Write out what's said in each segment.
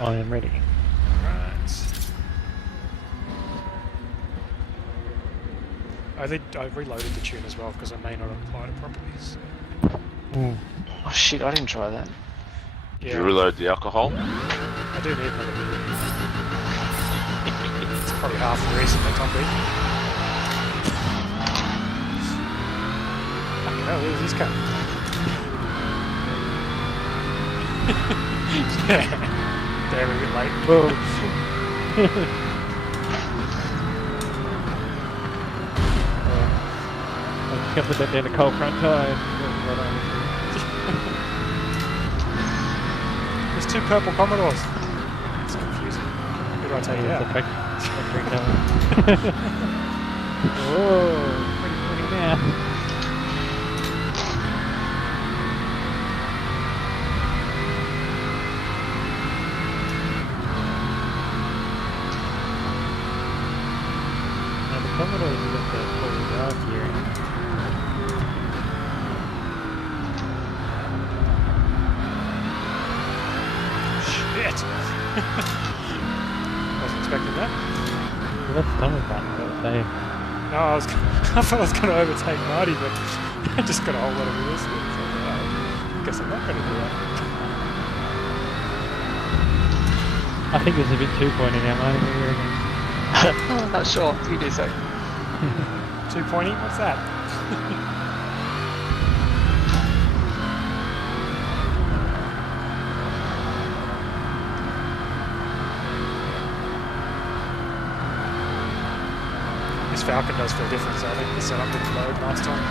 I am ready. Right. I reloaded the tune as well because I may not have applied it properly. So. Oh shit, I didn't try that. Yeah, Did you reload the alcohol? I do need another beer. It's probably half the reason that I'm beating. Fucking hell, where's this coming? Yeah. Damn, a bit late. Whoa. I just got to put that down a cold front tyre. There's two purple Commodores. It's confusing. Who do I take out? Oh, pretty now. Now the Commodore has got the full drive gear. Shit! Wasn't expecting that. Well, that's stomach button, I would say. No, I thought I was going to overtake Marty, but I just got a whole lot of wheel spin. So I was like, oh, I guess I'm not going to do that. I think it's a bit too pointy now, mate. What do you reckon? I'm not sure. You do so. 2 pointy? What's that? This Falcon does feel different, so I think the setup didn't load last time.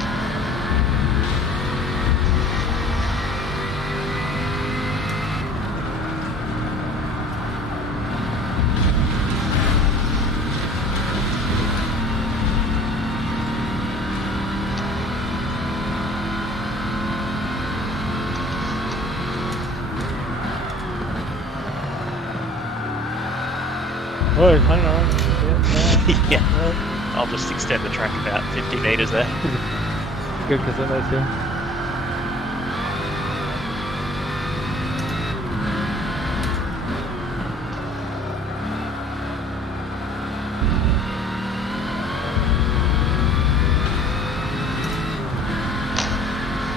Whoa, hang on. Yeah. I'll just extend the track about 50 metres there. Good, because that makes you.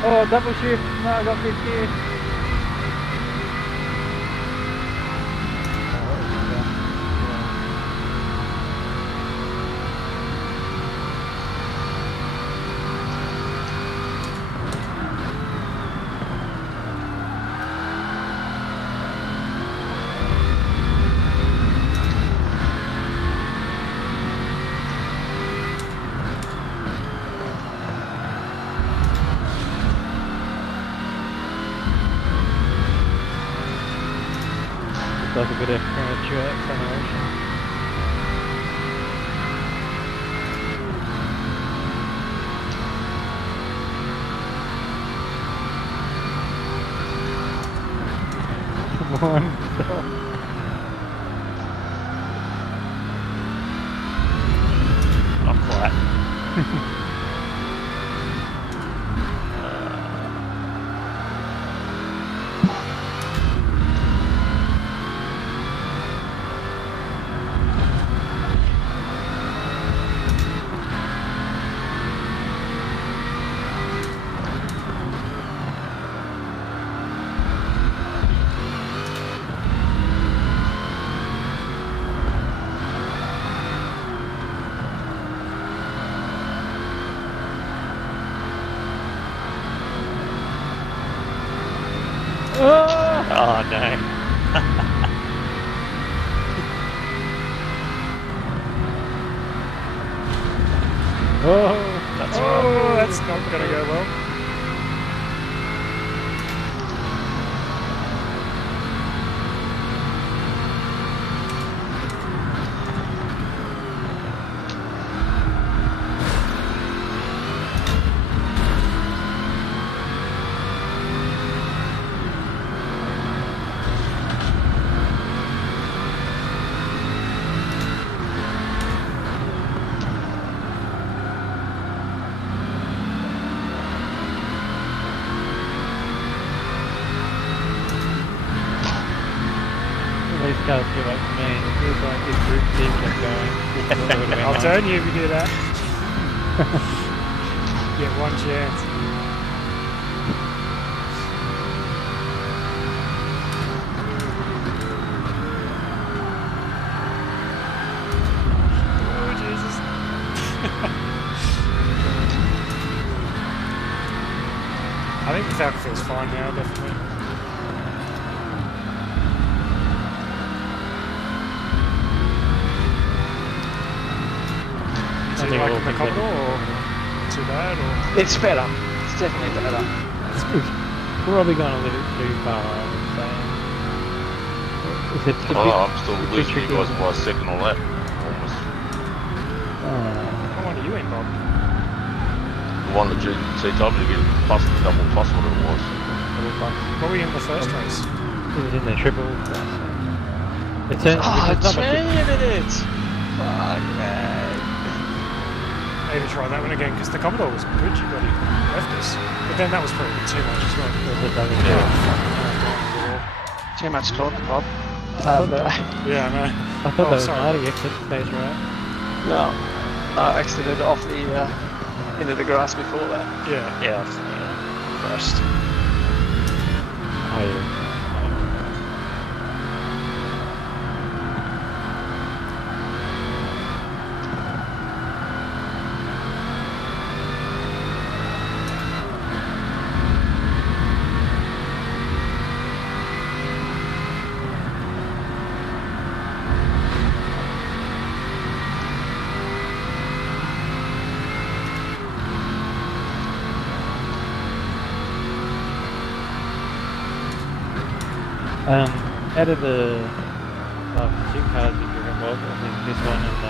Oh, double shift. No, I got fifth gear. Like a bit of premature acceleration. Come on, stop. Not quite. Oh no. Oh, Oh, that's not going to go well. these cars feel like for me. It feels like this group team kept going. I'll turn you if you do that. Get one chance. Oh, Jesus. I think the Falcon feels fine now, definitely. I Do think you like we'll the continue. Commodore or too bad or? It's better. It's definitely better. It's probably going a little bit too far, I would say. Is it a bit, I'm still bit losing you tricky? guys by a second on that. Almost. What one are you in, Bob? The one that GT told me to get plus, double plus whatever it was. What were you in the first race? It was in the triple. It's a, Oh, it's not much. damn it! Fuck, man. Maybe try that one again because the Commodore was good. You got it left us, but then that was probably a bit too much as well. Too much talk, Bob. Yeah, I know. I thought that was sorry. Marty exit stage, right? No. I exited off the into the grass before that. Yeah. Yeah, I've seen it first. Oh, yeah. Out of the two cars you've driven, well, I think this one and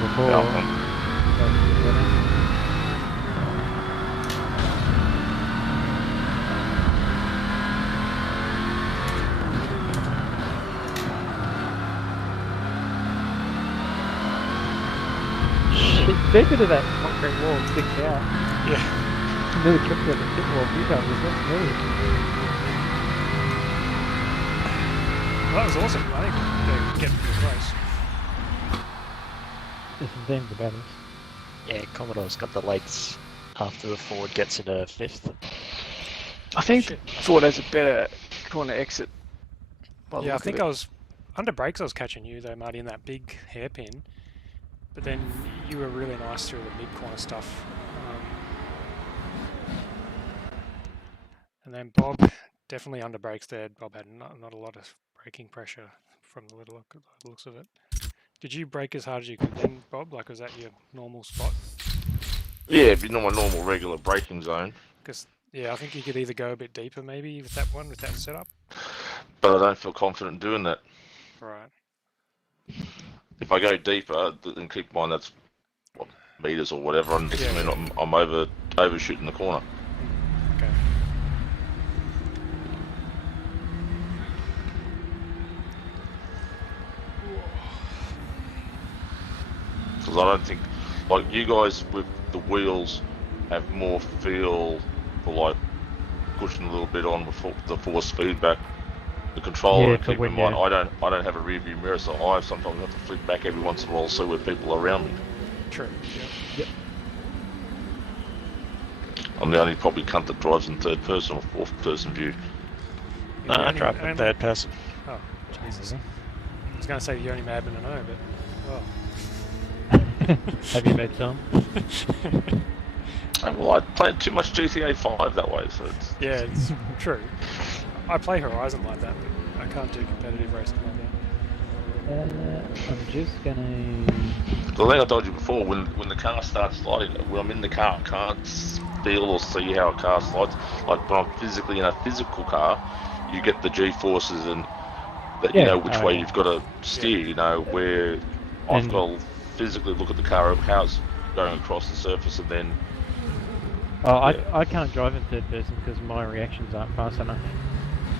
before. Shit, bigger to that concrete wall sticks out. Yeah. Nearly tripped over the pit wall a few times, that's smooth. Well, that was awesome. I think they're getting pretty close. There's some things about us. Yeah, Commodore's got the lights after the Ford gets into fifth. I think Shit. Ford has a better corner exit. by the Yeah, I look of think it. I was under brakes. I was catching you though, Marty, in that big hairpin. But then you were really nice through the mid-corner stuff. And then Bob definitely under brakes there. Bob had not a lot of braking pressure from the looks of it. Did you brake as hard as you could then, Bob? Like, was that your normal spot? Yeah, if you're not my normal regular braking zone. Because, yeah, I think you could either go a bit deeper maybe with that one, with that setup. But I don't feel confident doing that. Right. If I go deeper, then keep in mind that's what, meters or whatever. And next minute I'm overshooting the corner. Okay. Because I don't think, like you guys with the wheels have more feel for like pushing a little bit on the force feedback. The controller, Yeah, keep when in mind, you- I don't have a rear view mirror, so I sometimes have to flick back every once in a while to see where people are around me. True. Yep. I'm the only probably cunt that drives in third person or fourth person view. No, I drive in third person. Oh, Jesus. I was going to say you're only madman I know, but, well. Have you made some? Well, I played too much GTA 5 that way, so it's... Yeah, it's true. I play Horizon like that, but I can't do competitive racing like that. I'm just gonna... The thing I told you before, when the car starts sliding, when I'm in the car, I can't feel or see how a car slides. Like when I'm physically in a physical car, you get the G-forces and that you know which way you've got to steer, you know, where I've got to physically look at the car, how it's going across the surface, and then... Oh, I can't drive in third person because my reactions aren't fast enough.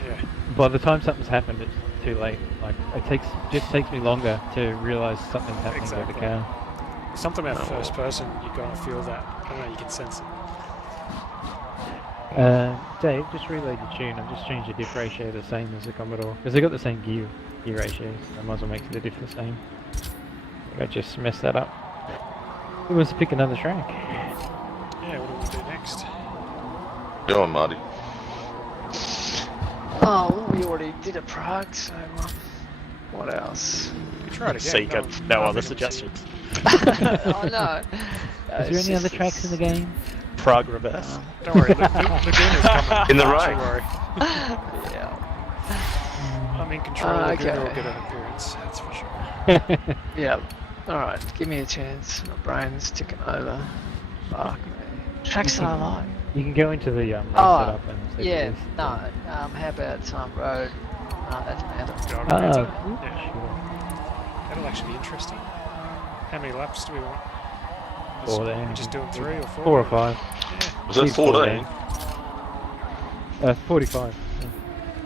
Yeah. By the time something's happened, it's too late. Like it just takes me longer to realise something's happening with the car. Something about first person, you kind of feel that. I don't know, you can sense it. Dave, just reload your tune. I've just changed the diff ratio the same as the Commodore because they got the same gear ratios. I might as well make the diff the same. I just messed that up. Who wants to pick another track? Yeah, what do we do next? Go on, Marty. Oh, we already did a Prague, so what else? We try it again. So you got no other suggestions. Oh no. Is there any other tracks in the game? Prague reverse. Don't worry, Laguna's coming. In the Don't rain. you worry. Yeah. I'm in control. Okay. Laguna will get an appearance, that's for sure. Yeah. Alright, give me a chance. My brain's ticking over. Fuck me. Tracks that I like. You can go into the race Oh, setup and see yeah, the list. no. How about some road? No, that's matter. Go on, Oh, Lorenzo. cool. Yeah, Sure. that'll actually be interesting. How many laps do we want? Four there. We're just doing 3 or 4? 4 or 5. Yeah. Was that He's 14. 14? 45.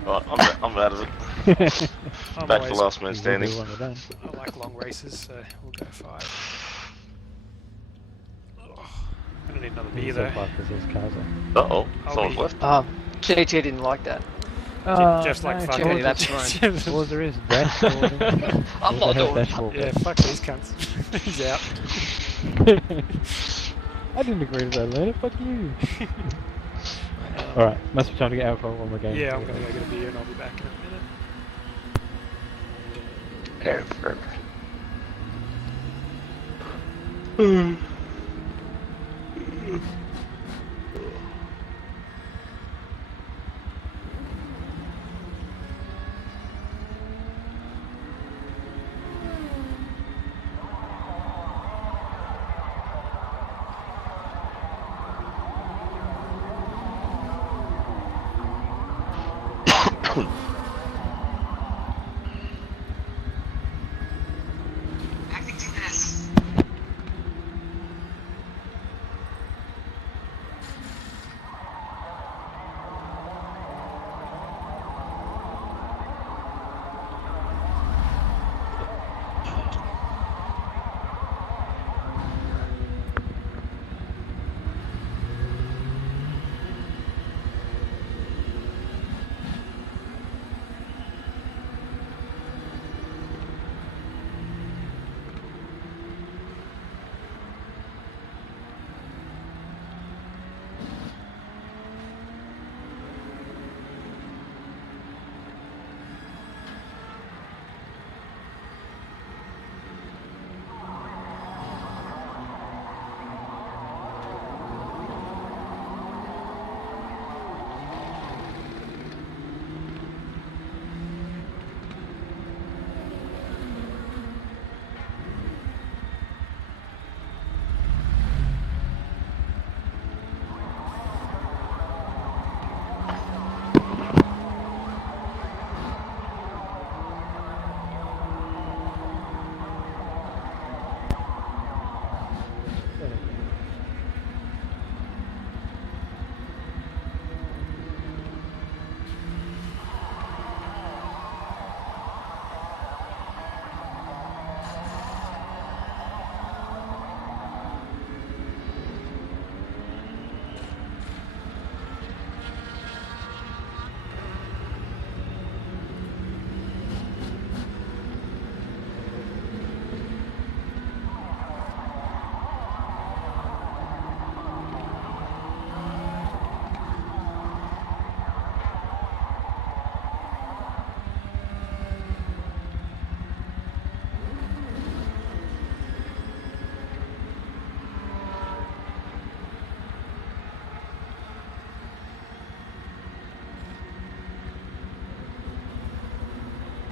Right, I'm out of it. I'm Back to always- last man We'll standing. do one we're done. I like long races, so we'll go 5. Oh, I don't need another beer So though. far, 'cause there's cars there. Uh-oh, I'll someone's be- left. GT didn't like that. Jeff's like, no, fuck Too many it. laps run. All there is dashboarding. I'm not doing it. Yeah, fuck these cunts. He's out. I didn't agree to that, Lena. Fuck you. Alright, must be time to get alcohol on the game. Yeah, I'm gonna go get a beer and I'll be back in a minute.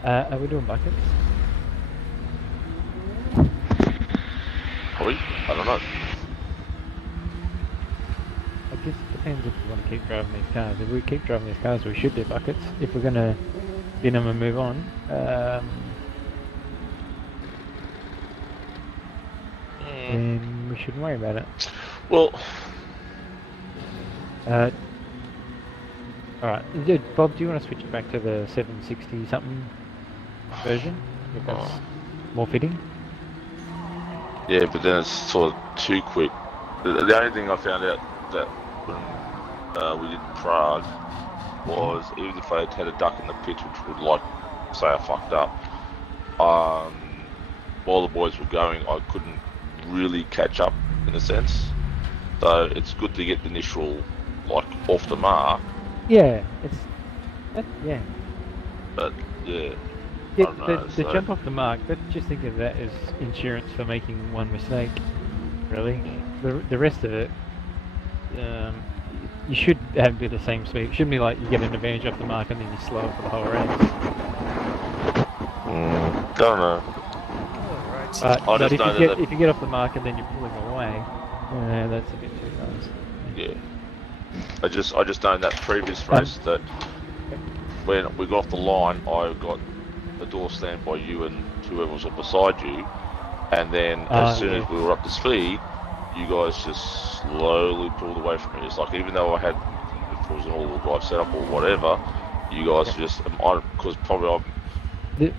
Are we doing buckets? Are we? I don't know. I guess it depends if we want to keep driving these cars. If we keep driving these cars, we should do buckets. If we're going to bin them and move on, then we shouldn't worry about it. Well, Alright, Bob, do you want to switch back to the 760 something version? If that's more fitting? yeah, but then it's sort of too quick. The only thing I found out that when we did in Prague was even if I had a duck in the pits, which would like say I fucked up, while the boys were going, I couldn't really catch up in a sense. So it's good to get the initial like off the mark. Yeah, yeah. But yeah, Yeah, don't know, the so- jump off the mark, but just think of that as insurance for making one mistake, really. The rest of it, you should have the same speed. It shouldn't be like you get an advantage off the mark and then you slow it for the whole race. Don't know. Alright. But just know that if you get off the mark and then you're pulling away, that's a bit too fast. Yeah. I just know in that previous race that when we got off the line, I got the door slammed by you and whoever was beside you, and then as soon as we were up to speed, you guys just slowly pulled away from me. It's like even though if it was an all-wheel drive setup or whatever, you guys just because probably I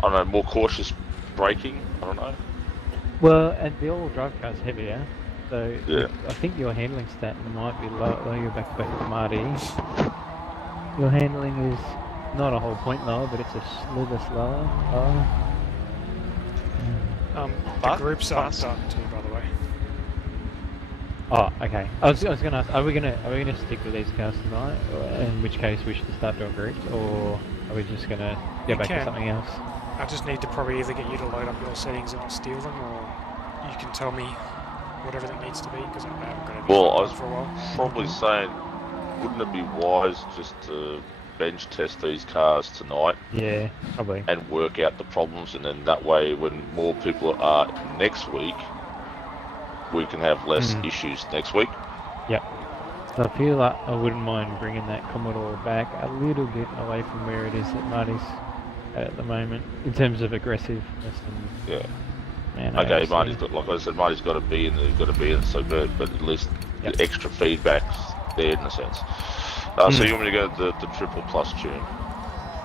don't know, more cautious braking. I don't know. Well, and the all-wheel drive car's heavier, so Yeah. I think your handling stat might be low. You're back to Marty. Your handling is not a whole point lower, but it's a slither slower. The But groups aren't fast. done too, by the way. Oh, okay. I was going to ask, are we gonna stick with these cars tonight? In which case we should start doing groups, or are we just gonna go You back to can. something else? I just need to probably either get you to load up your settings and not steal them, or you can tell me whatever that needs to be, because I haven't got any Well, I was for a while. probably saying, wouldn't it be wise just to bench test these cars tonight Yeah, probably. and work out the problems, and then that way when more people are next week, we can have less issues next week. Yep. So I feel like I wouldn't mind bringing that Commodore back a little bit away from where it is that Marty's at the moment, in terms of aggressiveness and... Yeah. Man, Okay, honestly. Marty's got, like I said, Marty's got to be in. They've got to be in. So good, but at least Yep. the extra feedback's there in a sense. So you want me to go the triple plus tune?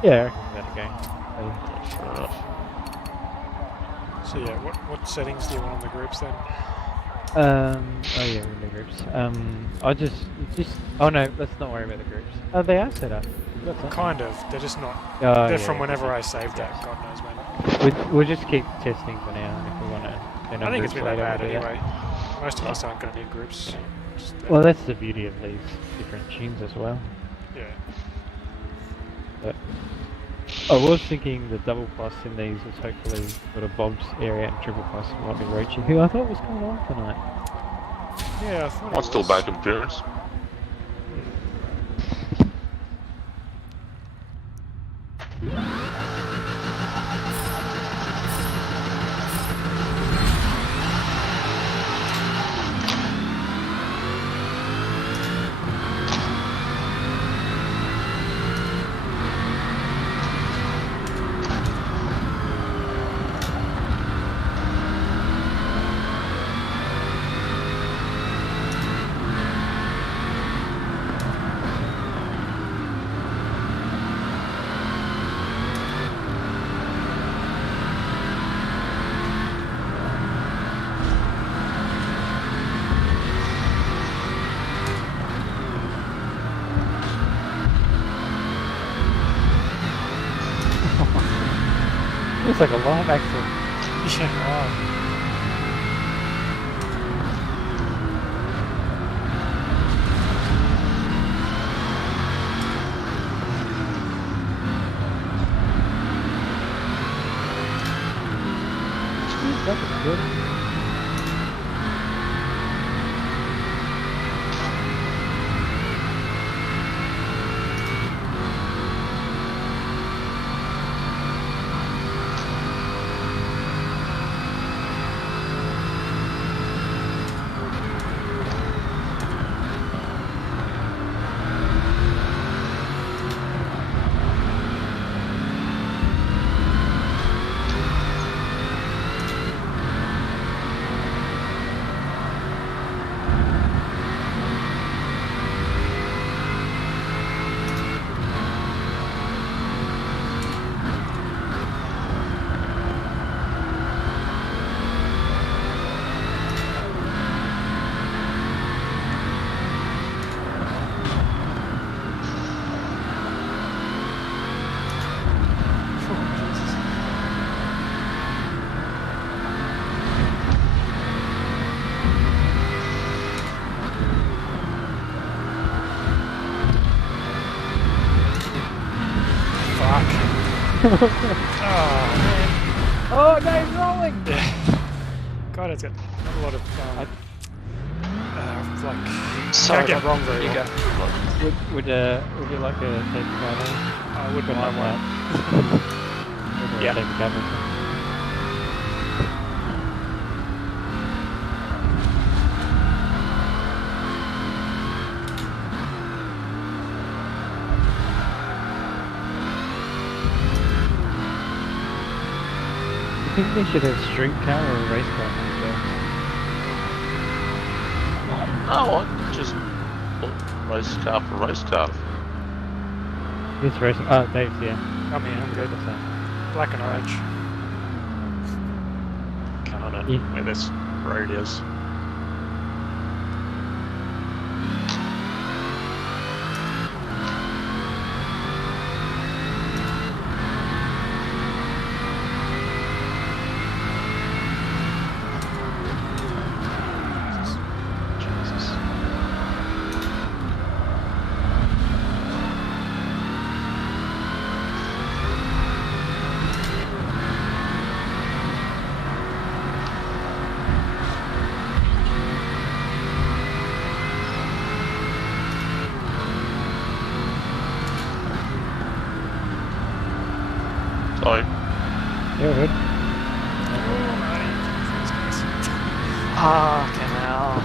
Yeah, I reckon that Fair enough. So yeah, what settings do you want on the groups then? Oh yeah, we're in the groups. I just, oh no, let's not worry about the groups. Oh, they are set up. We've got something. Kind of. They're just not. Oh, They're yeah, from yeah. whenever I saved that. God knows when. We'll just keep testing for now, and if we want to... I think it's been that bad later, we'll do that. anyway. Most of us aren't going to need groups. Just, Well, that's the beauty of these different tunes as well. yeah. But I was thinking the double plus in these was hopefully sort of Bob's area, and triple plus might be Roachy, who I thought was coming on tonight. Yeah, I thought Might still back appearance. It's like a live axle. Yeah. Wow. That was good. Oh, Oh no, he's rolling! yeah. God, it's got a lot of like. Sorry, Can't get Bob, wrong very you well. go. Would you like a tape cover? I wouldn't mind one. Yeah. Yeah. Tape cover. I think they should have street car or a race car. No, I just race car for race car. This racing. Oh, Dave's, yeah. I mean, I'm good. What's that? Black and orange. Can't Yeah. where this road is. Jesus. Sorry. Yeah, good. Fucking hell.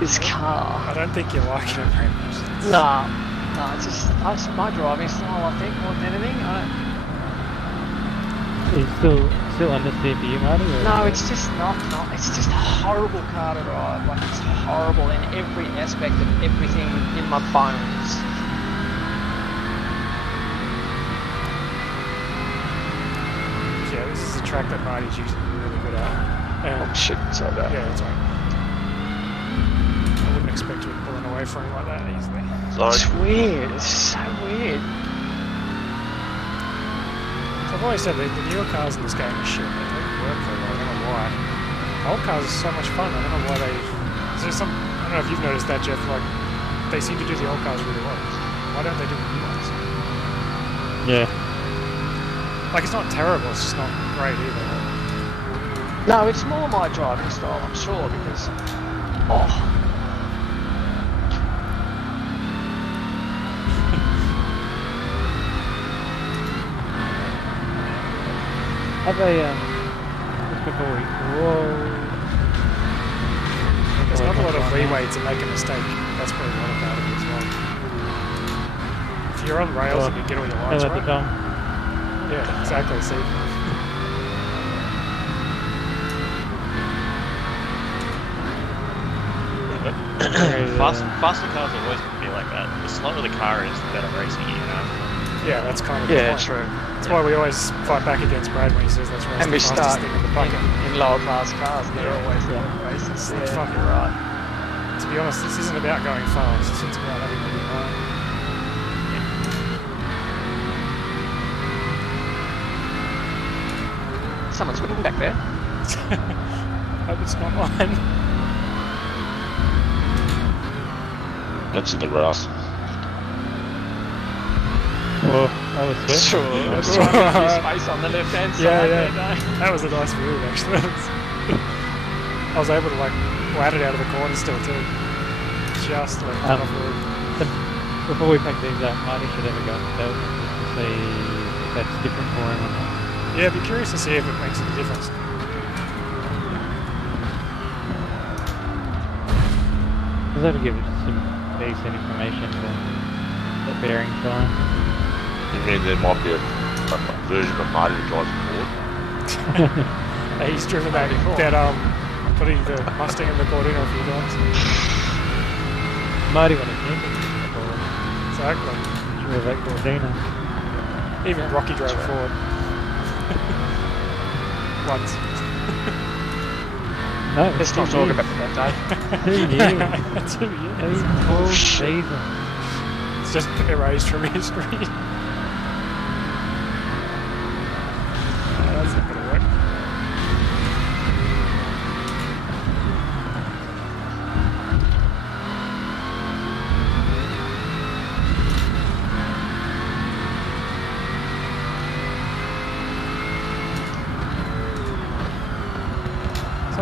This car. I don't think you're liking it very much. Nah. Nah, it's just my driving style, I think, more than anything. Is it still under CPU, Marty? Or No, it's just not. It's just a horrible car to drive. Like, it's horrible in every aspect of everything in my bones. Yeah, this is a track that Marty's usually really good at. Oh And shit, sorry about yeah, that's right. I wouldn't expect you to be pulling away from him like that easily. Sorry. It's weird. It's so weird. So I've always said that the newer cars in this game are shit. They don't work very well. I don't know why. The old cars are so much fun. I don't know why they. Is there some? I don't know if you've noticed that, Jeff. Like, they seem to do the old cars really well. Why don't they do the new ones? Yeah. Like, it's not terrible. It's just not great either. No, it's more my driving style, I'm sure, because Have they, just before we, whoa. There's not a lot of Before I leeway to make a mistake. That's probably one about it as well. If you're on rails and you get all your Fell lines at the right. dome. Yeah, exactly. See. Faster cars are always going to be like that. The slower the car is, the better racing you can have. Yeah, that's kind of the yeah, point. true. That's why we always fight back against Brad when he says let's race And the we fastest start thing in the bucket. in lower class cars. They're Yeah. always the Yeah. races. Yeah. Yeah, fucking right. To be honest, this isn't about going fast. It's about having a good line. Someone's winning back there. Hope it's not mine. That's in the grass. Whoa, that was swift. Sure. There's trying to use space on the left hand side. Yeah, there, yeah. Dave. That was a nice move, actually. I was able to like whack it out of the corner still too. Just like off the road. Before we pack these up, Marty should have a go at those just to see if that's different for him or not. Yeah, I'd be curious to see if it makes any difference. Because that'll give us some decent information for the bearing time. You mean there might be a version of Marty that drives a Ford? Hey, he's driven that Before. putting the Mustang in the Cordino a few times. Marty wanted camping. Exactly. Drove that Cordina. Even Rocky drove That's forward. Once. No, Let's not talk about that, Dave. 2 years. 2 years. Full shit. season. It's just erased from history. That's not gonna work.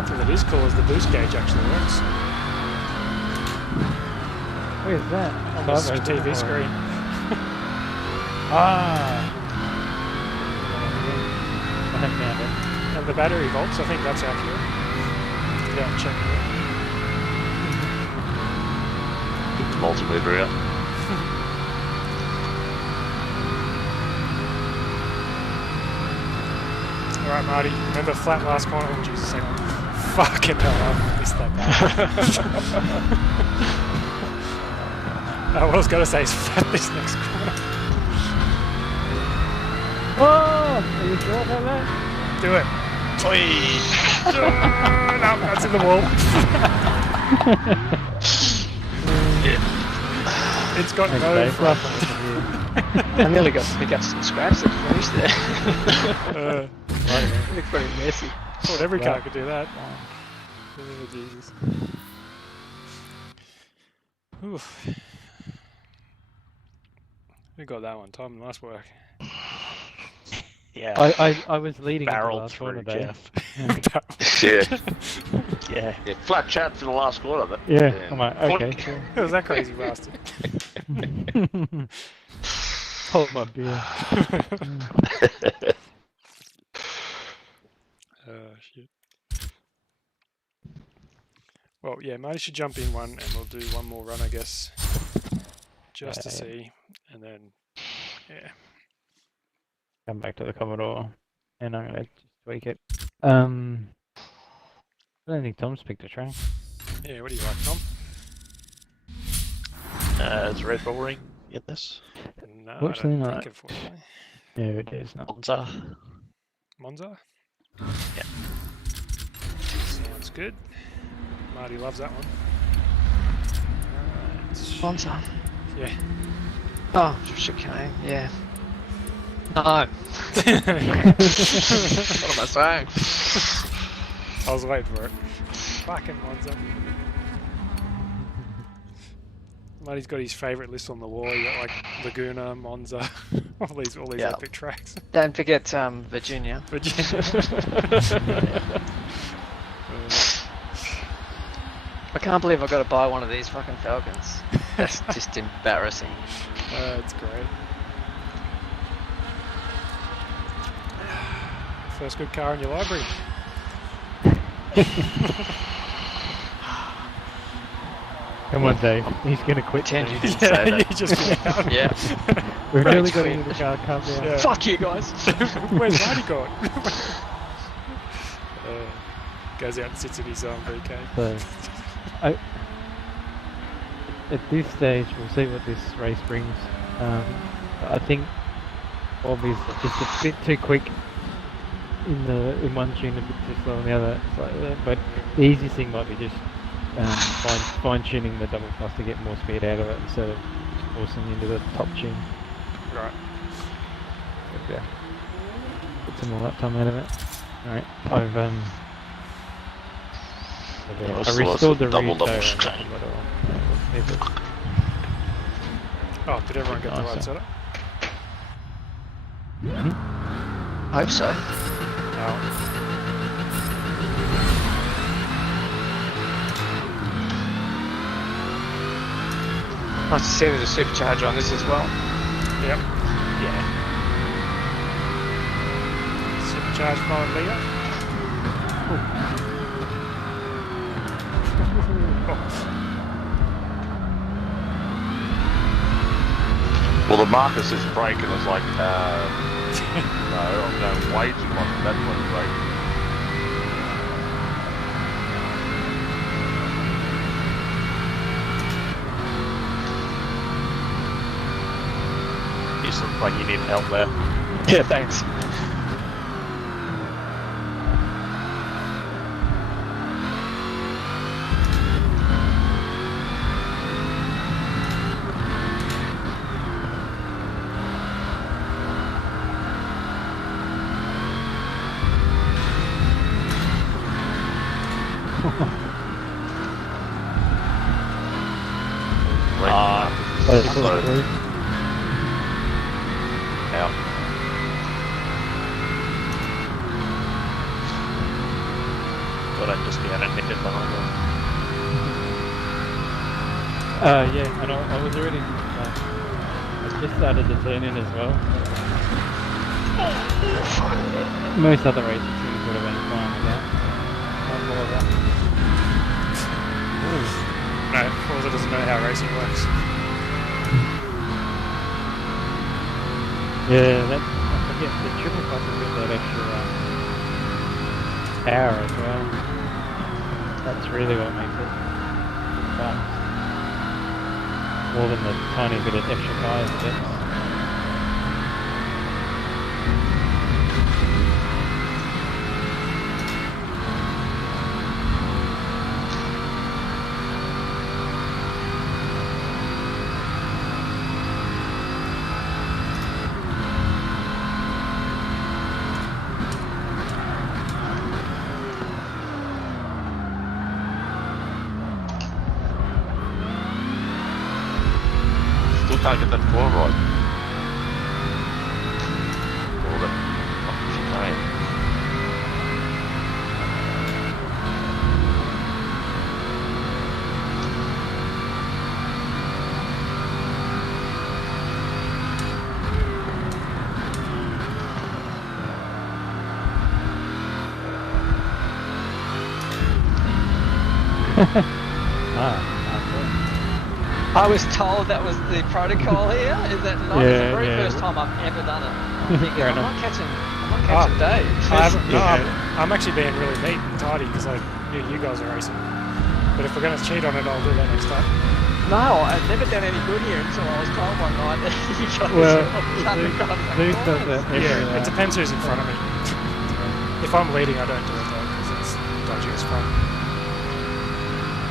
Something that is cool is the boost gauge actually works Where's that? on this Sideways, TV or- screen. Ah! I have found it. And the battery volts, I think that's accurate. Yeah, check it out. Get the multimeter out. Alright, Marty, remember flat last corner? Oh, Jesus, hang on. Fucking hell, I missed that bad. What I was going to say is flat this next corner. Oh! Are you sure about that? Do it. No, that's in the wall. It's got Thanks, no Dave. front. I nearly got to pick up some scraps at the finish there. Looked pretty messy. Thought every Yeah. car could do that. Oh, Jesus. Oof. Who got that one? Tom, nice work. Yeah. I was leading into the Barreled last through, corner, Dave. Jeff. Yeah, Yeah. yeah, flat chat for the last quarter. That, Yeah, I'm like, okay, Flick. cool. Who was that crazy bastard? Hold my beer. Oh, shit. Well, yeah, Marty should jump in one and we'll do one more run, I guess. Just to Yeah. see. And then, yeah. Come back to the Commodore, and I'm gonna just tweak it. I don't think Tom's picked a track. Yeah, what do you like, Tom? Is Red Bull Ring in this? No, Fortunately I don't not. think, unfortunately. Yeah, it is not. Monza? Monza? Yeah. Sounds good. Marty loves that one. Alright. Sponsor. Yeah. Oh, chicane, yeah. No. What am I saying? I was waiting for it. Fucking Monza. Marty's got his favourite list on the wall. You got like Laguna, Monza, all these Yeah. epic tracks. Don't forget Virginia. Virginia. I can't believe I got to buy one of these fucking Falcons. That's just embarrassing. It's great. First good car in your library. Come on, Dave. He's gonna quit. Pretend you soon. didn't say that. You just went out. Yeah. We've Right, really got to quit. get the car calm down. Yeah. Fuck you guys. Where's Marty gone? Goes out and sits in his VK. So, at this stage, we'll see what this race brings. I think Bob is just a bit too quick in one tune, a bit too slow in the other. So, but the easiest thing might be just fine tuning the double plus to get more speed out of it instead of forcing into the top tune. Right. But, yeah, get some more lap time out of it. Alright, I've Yeah, I still restored the double restore on the screen. Commodore. We'll see if it- Oh, did everyone get the right Nicer. setup? Hope so. Oh. Nice to see there's a supercharger on this as well. Yep. Yeah. Supercharged 5 litre. Well, the Marcus is braking. It's like, no, I'm going way too much. That's when it's braking. You just look like you need help there. Yeah, thanks. That's So- cool. Out. Thought I'd just Yeah, and I was already, I just started to turn in as well. Most other races things would have been fine with that. Not all of that. Ooh. No, Forza doesn't know how racing works. Yeah, that, I forget, the triple clutch has got that extra power as well. That's really what makes it fast. More than the tiny bit of extra tyres it gets. Still can't get that corner right. Or that fucking chicane. I was told that was the protocol here. Is that not? It's the Yeah, very yeah. first time I've ever done it. I'm thinking, Fair I'm enough. not catching Dave. I'm actually being really neat and tidy because I knew you guys are racing. But if we're going to cheat on it, I'll do that next time. No, I've never done any good here until I was told one night that you guys Well, can't be driving back Zeus does corners. that every Yeah, it lap. depends who's in front of me. If I'm leading, I don't do it though because it's dodgy as fuck.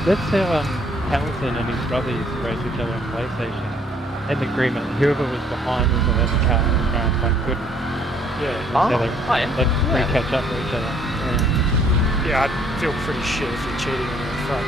That's how Hamilton and his brother used to race each other on PlayStation. Had an agreement, whoever was behind was the left car was trying one couldn't. Yeah, Oh, So yeah. they'd Yeah. catch up to each other. Yeah. yeah, I'd feel pretty shit if you're cheating and you're in front.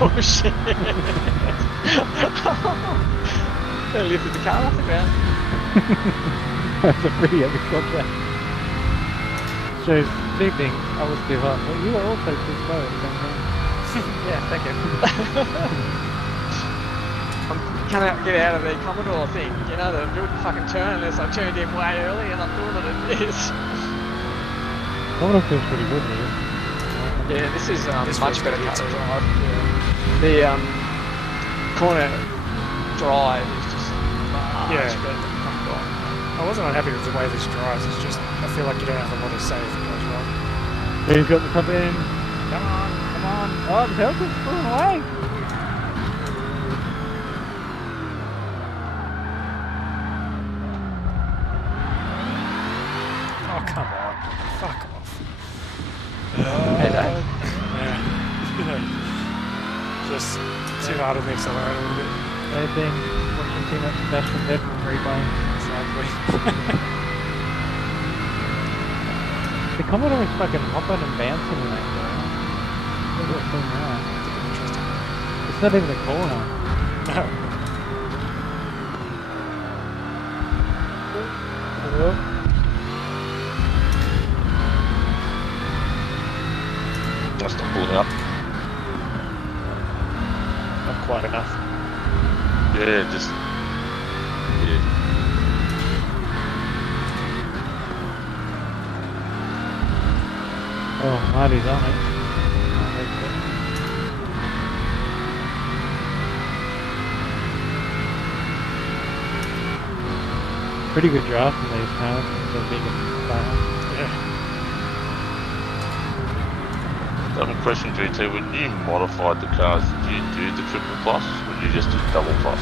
Oh shit! They lifted the car off the ground. That's a pretty epic shot there. Shows two things. I was too hot, but you were also too slow at the same time. Yeah, thank you. I'm can't get out of the Commodore thing. You know, the wouldn't fucking turn unless I turned in way early, and I thought that it is. Commodore feels pretty good here. Yeah, this is This much feels better good car to too. drive. The corner drive is just much Yeah. better than Commodore. I wasn't unhappy with the way this drives. It's just I feel like you don't have a lot of say if it goes wrong. He's got the top end. Come on, come on. Oh, the Helton's pulling away. Oh come on, fuck off. Hey, Dave. Yeah. started the accelerator a little bit. They've been watching too much Dash from Death and replaying. Exactly. The Commodore is fucking hopping and bouncing in that car. Look what's doing that. It's a bit interesting. It's not even a corner. No. Oh. That's not pulling up. Not quite enough. Yeah, just. Yeah. Oh, Marty's on it. Pretty good draft in these cars, so big and fast. Yeah. I have a question, GT. When you modified the cars, did you do the triple plus, or did you just do double plus?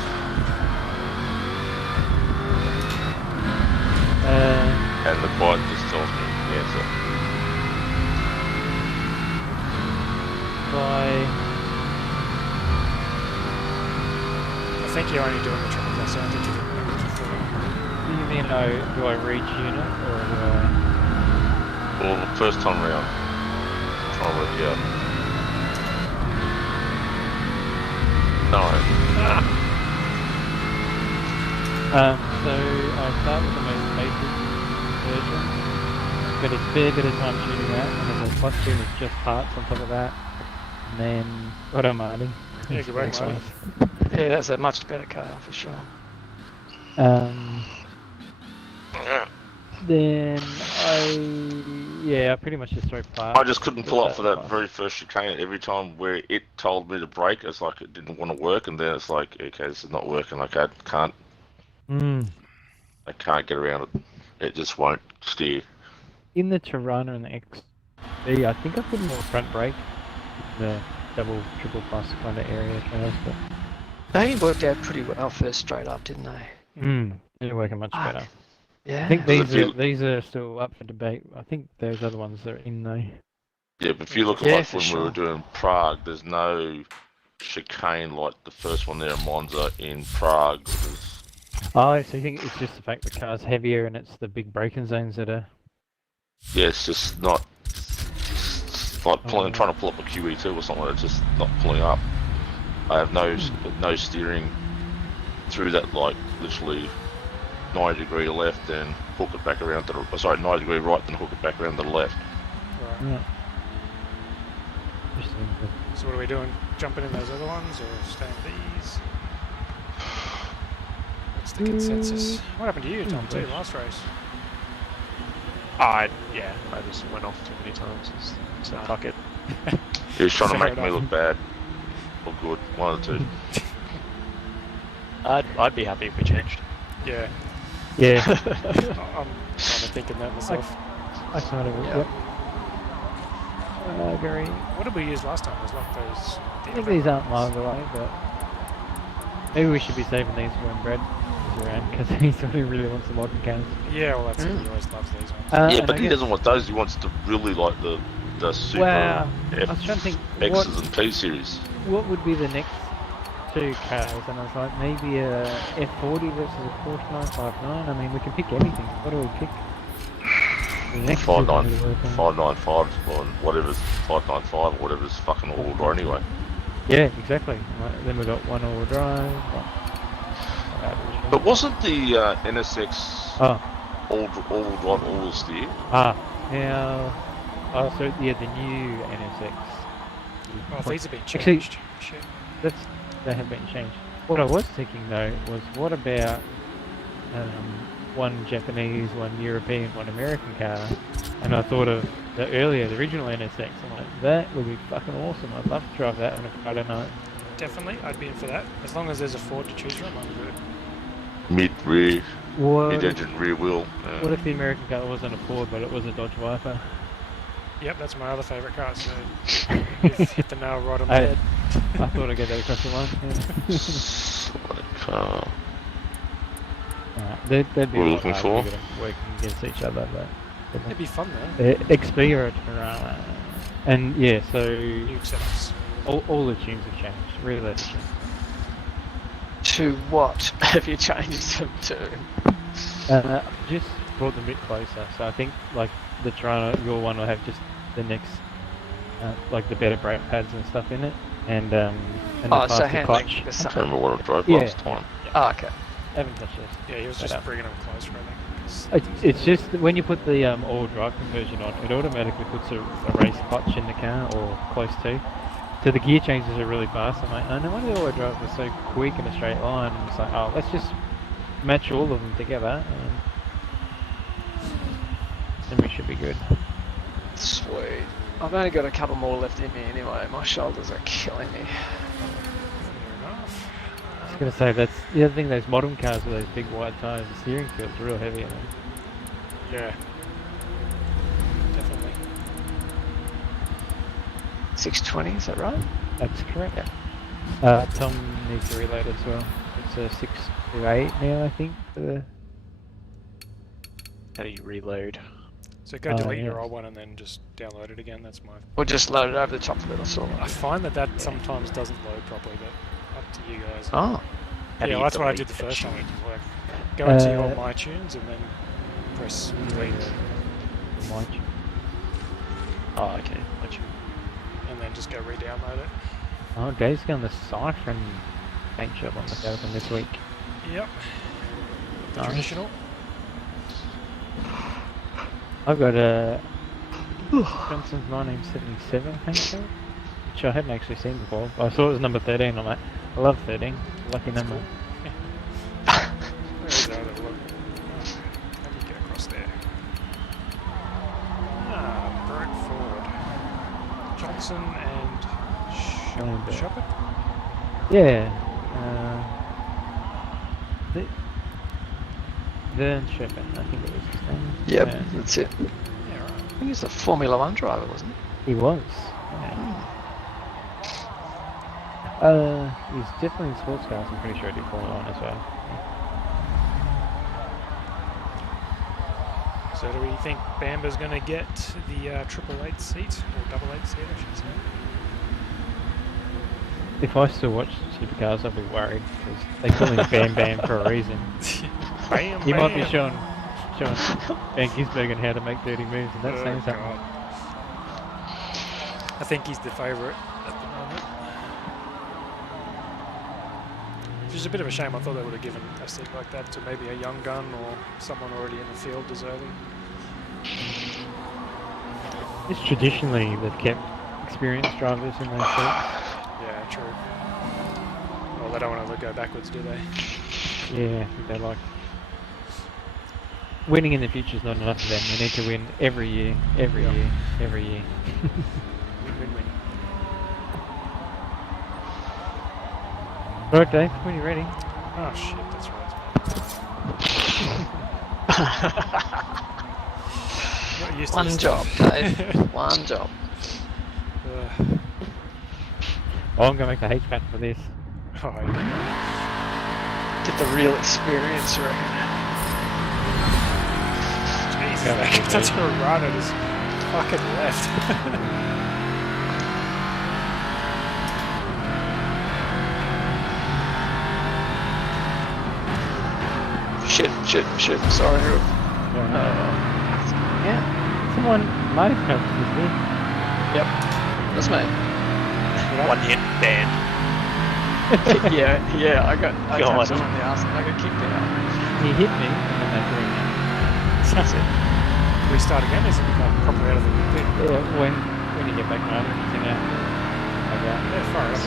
And the bike just tells me the answer. I think you're only doing the triple plus. I don't think you did the full. Do you mean, do I reach unit, or do I... Well, the first time round, try and work it out. No. So I start with the most basic version, but it's a fair bit of time shooting that, and then the plus tune is just parts on top of that, and then auto mining. Yeah, good work, mate. Yeah, that's a much better car for sure. Then I pretty much just throw parts. I just couldn't pull up for that very first chicane. Every time where it told me to brake, it's like it didn't want to work, and then it's like, okay, this is not working. Like I can't get around it. It just won't steer. In the Tirana and the XB, I think I put more front brake in the double, triple plus kind of area cars, but They worked out pretty well first straight up, didn't they? they're working much Fuck. better. Yeah. I think Because these are still up for debate. I think those other ones are in though. Yeah, but if you look at Yeah, like for when we sure. were doing Prague, there's no chicane like the first one there in Monza in Prague. Oh, so you think it's just the fact the car's heavier and it's the big braking zones that are... Yeah, it's just not. It's like trying to pull up a QE2 or something. It's just not pulling up. I have no steering through that, like literally 90-degree left, then hook it back around to the 90-degree right, then hook it back around to the left. Right. Yeah. Interesting. So what are we doing? Jumping in those other ones or staying with these? What's the consensus? What happened to you, Tom, too, last race? I just went off too many times. So fuck it. He was trying to Fair make me enough. look bad or good, one of the two. I'd be happy if we changed. Yeah. Yeah, I'm kind of thinking that myself. I kind of... Yeah. Yep. I agree. What did we use last time? It was like those... I think these aren't miles away, but maybe we should be saving these for when Brad is around, because he's the one who really wants the modern cars. Yeah, well, that's it. He always loves these ones. Yeah, and but I he guess- doesn't want those. He wants the really like the super Wow. I F was trying to think, X's and P series. what would be the next two cars? And I was like, maybe a F40 versus a Porsche 959. I mean, we can pick anything. What do we pick? The next two 595 cars we work on. or whatever's 595 or whatever's fucking all door anyway. Yeah, exactly. Right, then we got one all drive. But wasn't the NSX Oh, all drive, all steer? now, so yeah, the new NSX. Oh, these have been Actually- changed. Shit. They have been changed. What I was thinking though was, what about one Japanese, one European, one American car? And I thought of the original NSX. I'm like, that would be fucking awesome. I'd love to drive that on a Friday night. Definitely, I'd be in for that. As long as there's a Ford to choose from, I'm good. Rear, What, mid-engine, rear wheel. what if the American car wasn't a Ford, but it was a Dodge Viper? Yep, that's my other favourite car, so you've hit the nail right on the I, head. I thought I'd get that across the line. Yeah. Select car. They'd be What are a you lot looking harder for? to get them working against each other, but It'd be fun though. XP or a Tirana. And yeah, so New setups. all the tunes have changed, really. To what have you changed them to? Just brought them a bit closer. So I think like the Toronto, your one will have just the next, like the better brake pads and stuff in it, and the Oh, so faster handling clutch. the I same. can't remember what I drove Yeah. last time. Oh, okay. Haven't touched this. Yeah, he was But, just bringing them closer, I think. 'cause- It's just that when you put the all drive conversion on, it automatically puts a race clutch in the car or close to. So the gear changes are really fast. I'm like, oh, no wonder the all drive was so quick in a straight line. And it's like, oh, let's just match all of them together, and we should be good. Sweet. I've only got a couple more left in me anyway. My shoulders are killing me. Fair enough. I was gonna say that's the other thing. Those modern cars with those big wide tires, the steering feels real heavy on them. Yeah. Definitely. 620, is that right? That's correct. Tom needs to reload as well. It's a 6 to 8 now, I think. For the How do you reload? So go delete your yes. old one and then just download it again. That's my. Or just load it over the top of it or so. I find that sometimes doesn't load properly, but up to you guys. Oh. How do Yeah, you well, that's what I did delete the first that time. It tune? didn't work. Go into your Uh, My Tunes and then press delete, mic. Oh, okay. Got you. and then just go re-download it. Oh, Dave's got the Siphon paint job on the open this week. Yep. The Nice. traditional. I've got a Johnson's 1977 paint job, which I hadn't actually seen before. I saw it was number 13. I'm like, I love 13. Lucky number. Where is that other one? How do you get across there? Ah, Brett Ford. Johnson and Schonberg. Shepard? Yeah. Vern Shepard, I think it was his name. Yep, Yeah, that's it. Yeah, right. I think he's a Formula 1 driver, wasn't he? he was. Yeah. He's definitely in sports cars. I'm pretty sure he did Formula 1 as well. So do we think Bamba's going to get the 888 seat, or 88 seat, I should say? If I still watch supercars, I'll be worried because they call him Bam Bam for a reason. Bam, He might be bam. showing Van Gisbergen how to make dirty moves, and that's saying something. God. I think he's the favourite at the moment. Which is a bit of a shame. I thought they would have given a seat like that to maybe a young gun or someone already in the field deserving. It's traditionally they've kept experienced drivers in those seats. Yeah, true. Well, they don't want to go backwards, do they? Yeah, I think they like winning in the future is not enough for them. They need to win every year, every Yeah. year, every year. Win-win-win. Right, Dave, when you ready? Oh shit, that's right. Not used to One this job, stuff. Dave. One job. Oh, I'm gonna make the H-Pat for this. Oh, yeah. Get the real experience, I reckon. Jesus, Yeah, that okay. that's a run at his fucking left. Shit. Sorry, Hoof. Yeah. Someone might have come to me. Yep. That's me. One hit banned. yeah. I Go tapped on. him on the arse and I got kicked out. He hit me, and then they threw me out. That's it. Restart again, is it like properly out of the thing? Yeah, when you get back home, it's in out. Like that. Yeah, far enough.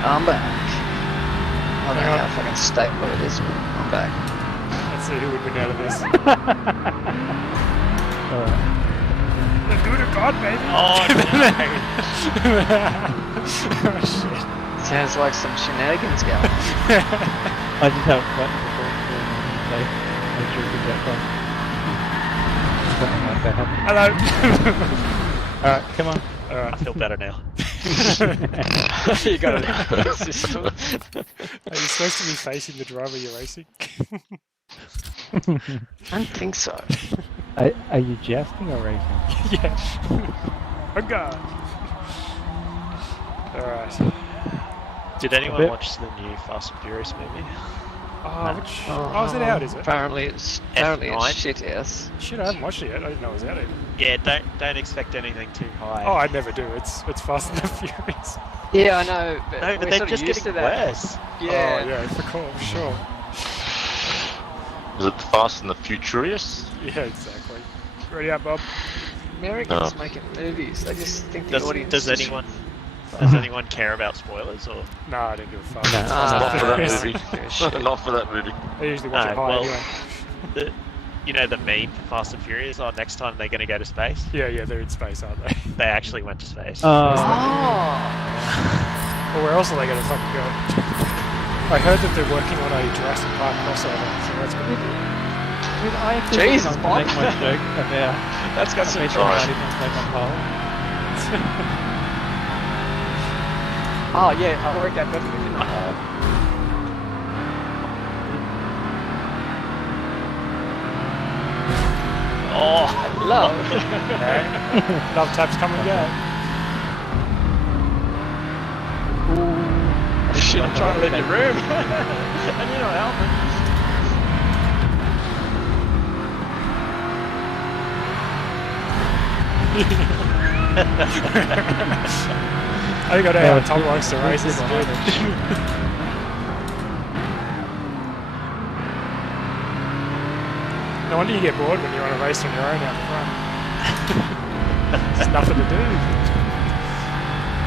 I'm back. I don't know how fucking state what it is, but I'm back. Let's see who would win out of this. Alright. The good of God, baby. Oh, Oh, shit. Sounds like some shenanigans going on. I just have a button before so make sure we get that far. something like that happen. Hello. Alright, come on. I Alright. feel better now. You got a system. Are you supposed to be facing the driver you're racing? I don't think so. Are you jousting or racing? Yeah. Oh god. Alright. Did anyone bit. watch the new Fast and Furious movie? Oh, which... Oh, is it out, is it? Apparently it's F9? shit, yes. Shit, I haven't watched it yet. I didn't know it was out even. Yeah, don't expect anything too high. Oh, I never do. It's Fast and the Furious. Yeah, I know, but no, we're but they're sort of just used getting to that. worse. Yeah. Oh, yeah, for cool, sure. Was it the Fast and the Futurious? Yeah, exactly. Ready up, Bob? Americans Oh. making movies. They just think the audience. Does is- anyone care about spoilers or? No, I didn't give a fuck. No. Not for that Furious. movie. Shit. Not for that movie. I usually watch it No, high well- anyway. You know the meme for Fast and Furious? Oh, next time they're going to go to space. Yeah, they're in space, aren't they? They actually went to space. Oh. Well, where else are they going to fucking go? I heard that they're working on a Jurassic Park crossover, so that's going to be good. I actually Jesus, wanted to Bob. make my joke about That's got some Metro choice. 90 take on pole. Oh yeah, I worked out perfectly, didn't I? Oh, Love. Love taps come and go. Shit, I'm trying to leave your room. And you're not helping. I think I know how Tom likes to race. This is good. No wonder you get bored when you're on a race on your own out the front. There's nothing to do.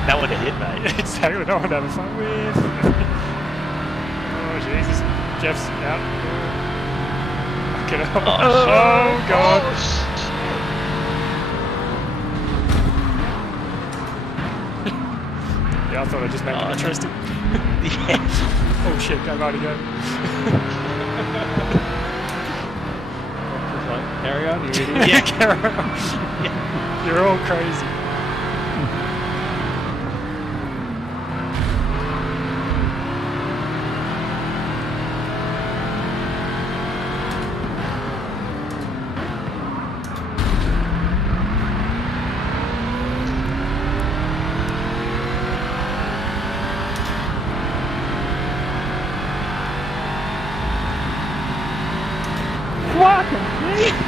that would have hit, mate. Exactly, no one to have fun with. Oh Jesus, Jeff's out. Get up. Oh, Oh god. Oh, shit. Yeah, I thought I'd just make Oh, it no. interesting. Yeah. Oh shit, go righty go. Just like, carry on, you idiot. Yeah. Carry on. You're all crazy.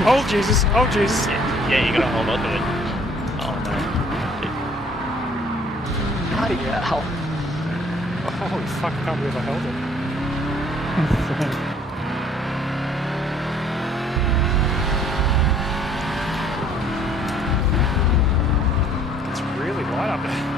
Oh Jesus, oh Jesus. Yeah, you gotta hold on to it. Oh no. Bloody hell. Oh, holy fuck, I can't believe I held it. It's really wide up there.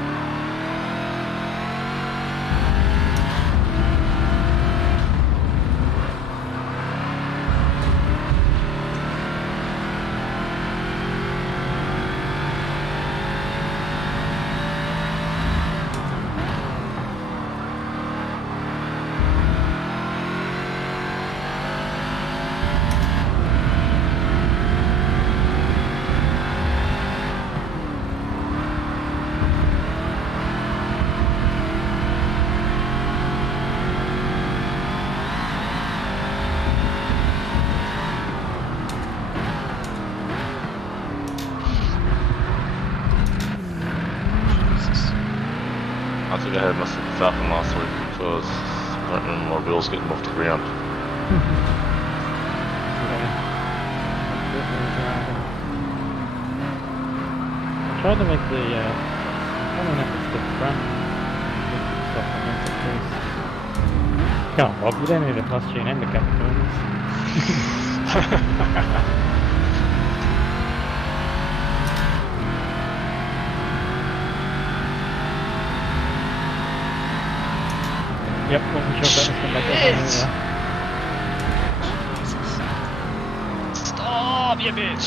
I think I had myself a Falcon last week because I don't remember my wheels getting off the ground. I tried to make the, I don't know if it's the front stuff I meant to please. Come on, Bob, you don't need a plus tune and a couple of corners. Yep, wasn't sure if that was going to make it. Stop, you bitch.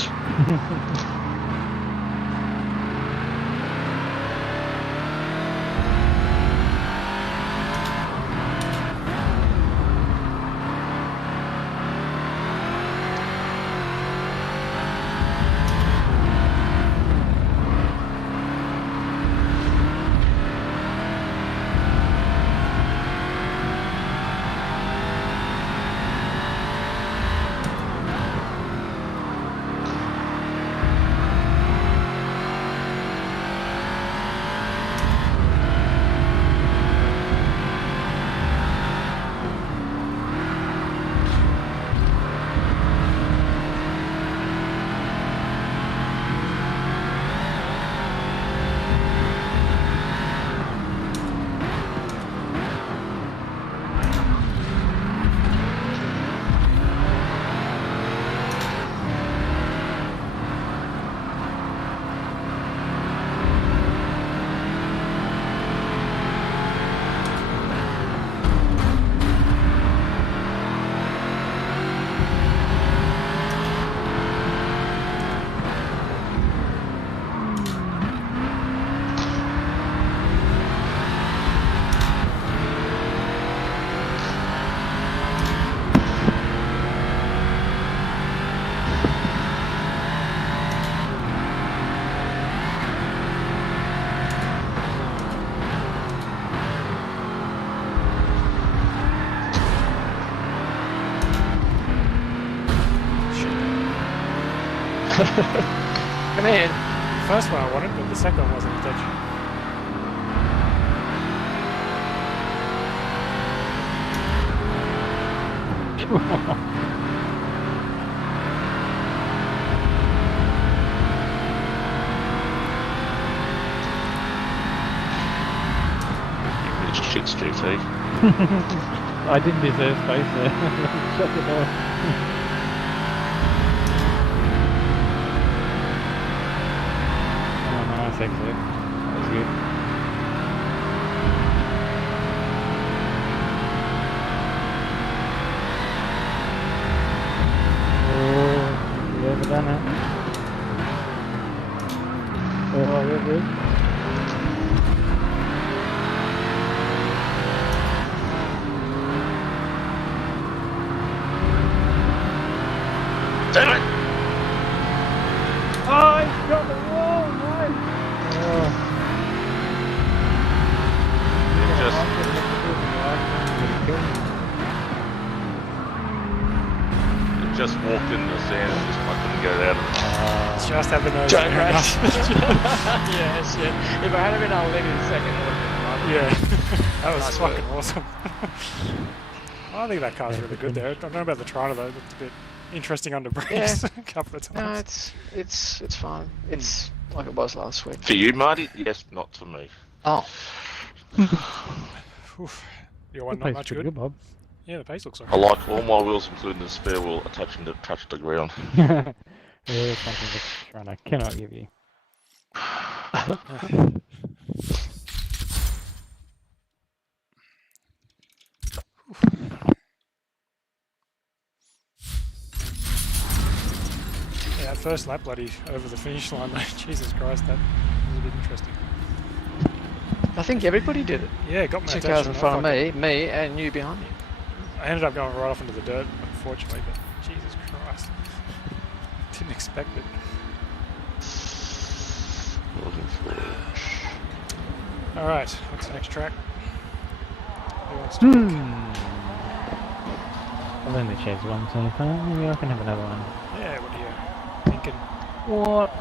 Come in. First one I wanted, but the second one wasn't intentional. It's shits, GT. I didn't deserve space there. Shut the door. Oh, nice exit. That was good. Oh, you ever done it? Oh, you're good. Damn it! Oh, he's got the wall, nice! Oh. It just walked in the sand and I couldn't get it out of it. Just have the nose. Giant fair race. enough. Yeah, shit. If I had been able to leave it in a second, it would have been Yeah, that was Nice fucking work. awesome. I think that car's really good there. I don't know about the Trina though, it looked a bit interesting under brakes Yeah. a couple of No, times. it's fine. It's like it was last week. For you, Marty? Yes, not for me. Oh, Oof. Your one That not plays much pretty good. good, Bob. Yeah, the pace looks I alright. like all my wheels, including the spare wheel, attaching to touch the ground. Yeah, it's something that Toronto cannot give you. Yeah, that first lap bloody over the finish line, mate. Jesus Christ, that was a bit interesting. I think everybody did it. Yeah, got my Two attention. cars in I front of fucking- me, and you behind me. I ended up going right off into the dirt, unfortunately, but Jesus Christ. Didn't expect it. Looking for it. Alright, what's the next track? Who wants to pick? I've only changed one so far. Maybe I can have another one. Yeah, what are you thinking? What?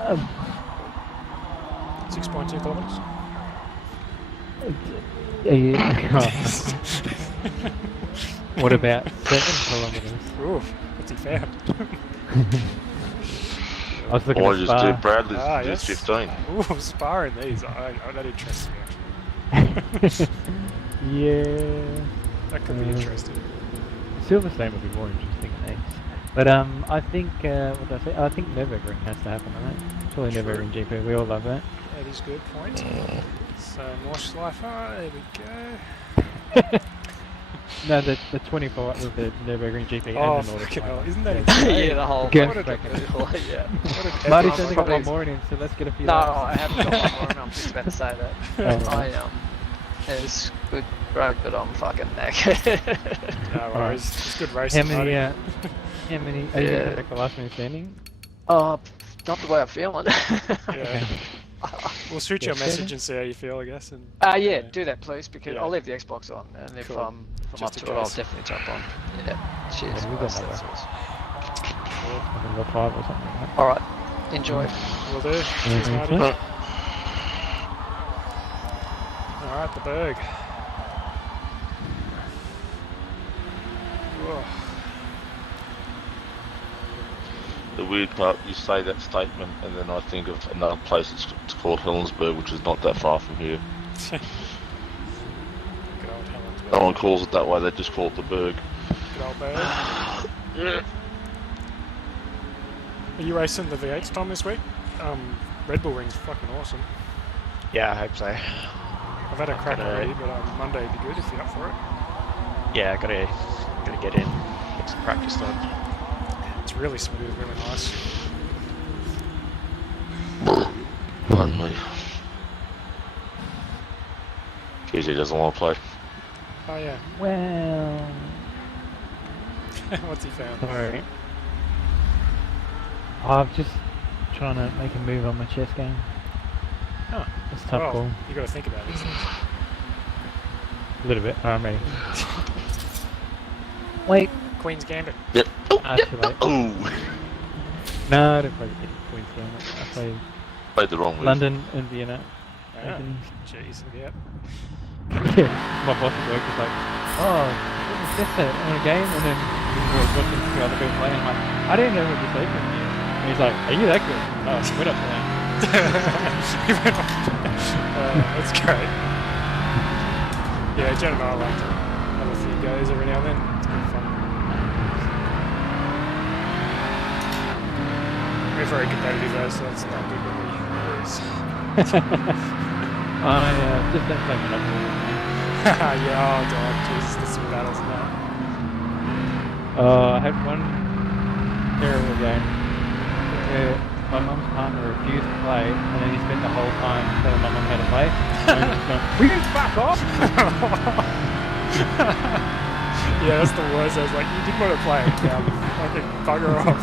6.2 kilometres? What about 7 kilometres? Oof, what's he found? I was looking I at just Spa. did Bradley's Ah, just yes. 15. Ooh, sparring these. That interests me. Yeah. That could be interesting. Silverstone would be more interesting than X. But I think what did I say? I think Nürburgring has to happen, right? Surely True. Nürburgring GP. We all love that. That is a good point. So, Nordschleifer, there we go. No, the 24 with the Nürburgring GP Oh, and the Nordic fucking hell, one. isn't that Yeah. insane? Yeah, the whole. Again, What a second. yeah. What an Marty's epic only got probably- one more in him, so let's get a few No, laps. I haven't got one more, and I'm just about to say that. Oh, I it's good road, but I'm fucking knackered. No worries. It's good racing. How many? Marty. How many? Are you Yeah. going to take the last man standing? Oh, not the way I'm feeling. Yeah. We'll shoot you a Yeah. message and see how you feel, I guess. And Yeah, do that please, because Yeah. I'll leave the Xbox on, and if Cool. I'm Just up in to it, I'll case. definitely jump on. Yeah, cheers. Yeah, we got guys, that that's one. awesome. I think got 5 or something like that. All right, enjoy. we'll do. Cheers, Mhm. Marty. Right. Alright, the Berg. Whoa. The weird part, you say that statement, and then I think of another place it's called Helensburgh, which is not that far from here. Good old Helensburgh. No one calls it that way, they just call it the Berg. Good old Berg. Yeah. Are you racing the V8s, Tom, this week? Red Bull Ring's fucking awesome. Yeah, I hope so. I've had a crack Gonna- already, but Monday would be good if you're up for it. Yeah, gotta get in, get some practice done. It's really smooth, really nice. Pardon me. GG doesn't want to play. Oh yeah. Well, What's he found? sorry. I'm just trying to make a move on my chess game. Huh. It's a tough Well, call. you got to think about these things. A little bit. I'm ready. Wait. Queen's Gambit. Yep. Oh, Ah, yep. too late. Oh. No, I don't play Queenstown. I play Played the wrong move. London and Vienna. Yeah. And Jeez, yep. yeah, my boss at work was like, "Oh, what was this on a game?" And then we were watching the other people playing. I'm like, "I didn't know what this like from you." And he's like, "Are you that good?" Oh, we're not playing. That's great. Yeah, Jen and I like to have a few goes every now and then. It's good fun. We're very competitive though, so it's not good when we lose. I just don't play Monopoly. Yeah, oh god, Jesus, there's some battles in that. I had one terrible game where my mum's partner refused to play, and then he spent the whole time telling my mum how to play. And I was just going, "Will you fuck off?" Yeah, that's the worst. I was like, you did want to play. Yeah, fucking bugger off.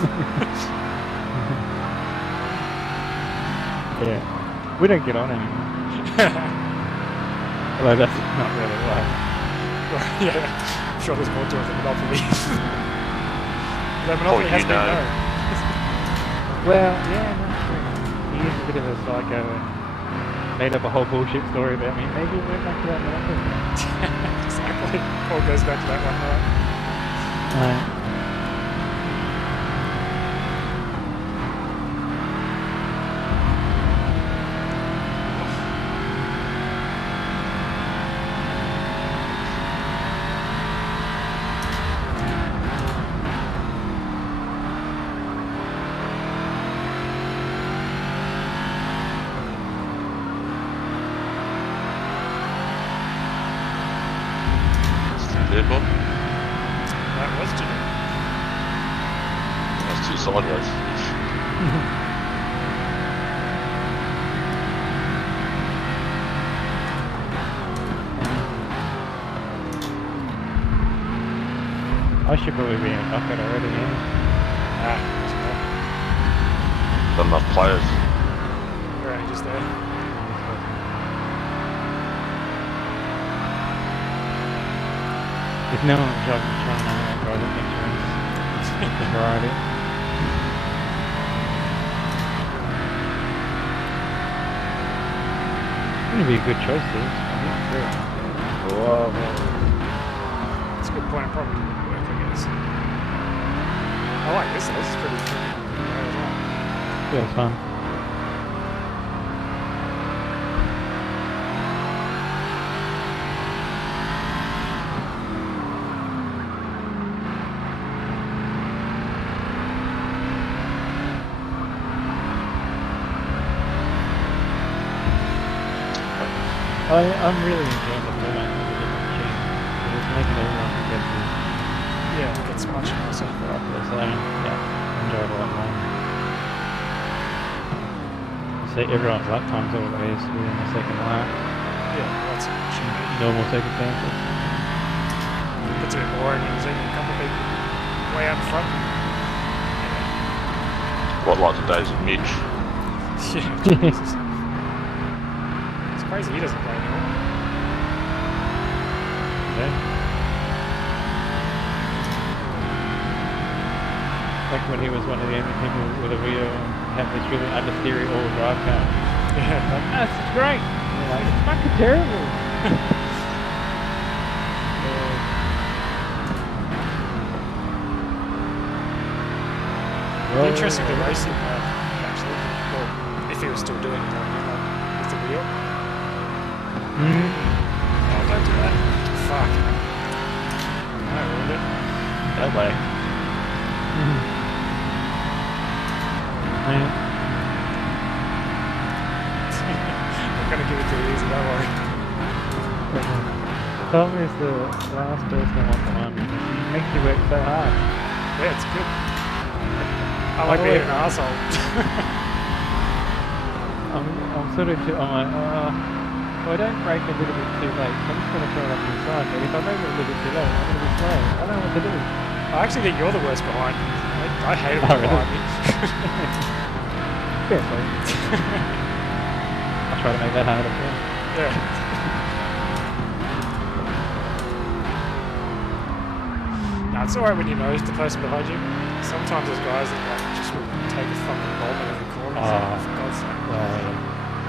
Yeah, we don't get on anymore. Although that's not really why. Yeah, I'm sure there's more to it than Monopoly. Though Monopoly Oh, has you been know. known. Well, yeah, no, he is a bit of a psycho and made up a whole bullshit story about me. Maybe we'll went back to that Monopoly. Exactly. All goes back to that one night. Vehicle. That was Jimmy. That's two sideways. I should probably be in a bucket already, yeah. Not enough players. You're only just there. If no one trying to drive insurance, it's a variety. It's going to be a good choice, this. Whoa. It's a good point. It probably wouldn't work, I guess. I like this. This is pretty fun. Yeah, it's fun. I'm really enjoying the format of the different machine. It's making everyone competitive. Yeah, it's much nicer. So, yeah, I enjoy it a lot more. See, everyone's lap time's always within the second lap. Yeah, that's much. Normal circumstances. It's a bit boring and there's a couple of people way out front. What, like the days of Mitch? Yeah, Jesus. It's crazy he doesn't play anymore. Yeah. Like when he was one of the only people with a wheel and had this really understeery all drive car. Yeah. Like, this is great! And you're like, it's fucking terrible! It'd be interesting to race him, actually. Well, if he was still doing it, with the wheel. Oh, don't do that. Fuck. I ruined it. No way. Yeah. I'm gonna give it to you easy, don't worry. Tom is the last person I want to win because he makes you work so hard. Yeah, it's good. I like being an asshole. I'm sort of, I'm like, if I don't brake a little bit too late, I'm just going to throw it up to the side, but if I brake it a little bit too late, I'm going to be slow. I don't know what to do. I actually think you're the worst behind. I hate it when Oh, you're really? behind me. Fair play. I'll try to make that harder for you. Yeah. No, it's alright when you know the person behind you. Sometimes there's guys that like just will take a fucking bomb in every corner. Oh. For God's sake.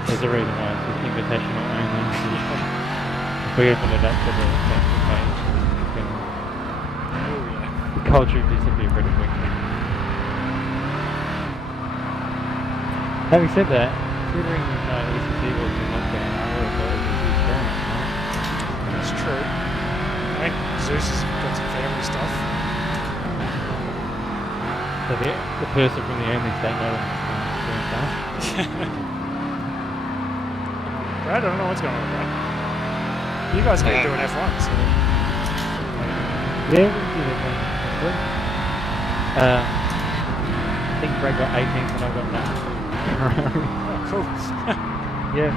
There's a reason why it's invitational only. If we open it up to the next page, Oh yeah. the culture will disappear pretty quickly. Having said that, considering ECC was in lockdown, I would have thought it was a huge turnout, right? That's true. I think Zeus has got some family stuff. So the person from the only state not doing stuff. Brad, I don't know what's going on with Brad. You guys have been doing F1, so... Yeah, we did it last week. I think Brad got 18th and I got 9th. Oh, cool. Yeah.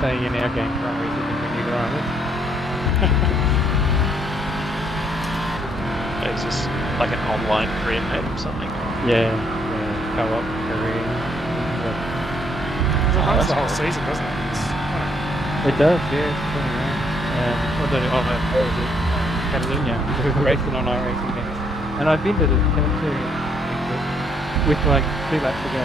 Saying in our game front races and we need drivers. Is this like an online career mode or something? Yeah, co-op career. It runs the whole season, doesn't it? It does, yeah. It's 20 rounds. What was it? Catalunya. We were racing on iRacing games. And I've been to the too with like 2 laps to go.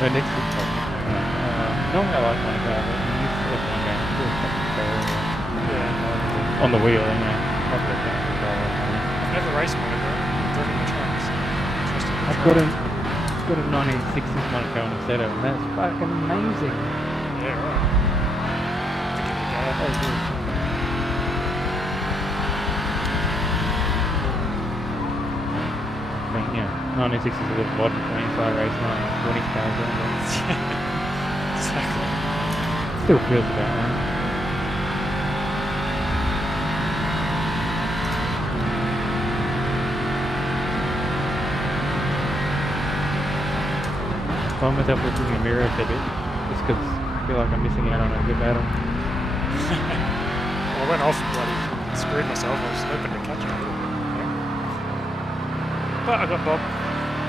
No, next week. Normally I like my car, but this F1 game is still fucking terrible. Yeah. On the wheel, anyway. Probably can't control it. I've never raced one of them. I've driven the tracks. Interesting. I've got a 1960s Monaco instead of, and that's fucking amazing. Yeah, right. To give it a go. That was good. I mean, yeah, 1960s is a bit mod between inside race 1920s cars, Exactly. still feels about right. I find myself looking in the mirror a bit, just because I feel like I'm missing out on a good battle. Well, I went off and bloody screwed myself. I was hoping to catch it a little bit. Yeah. But I got Bob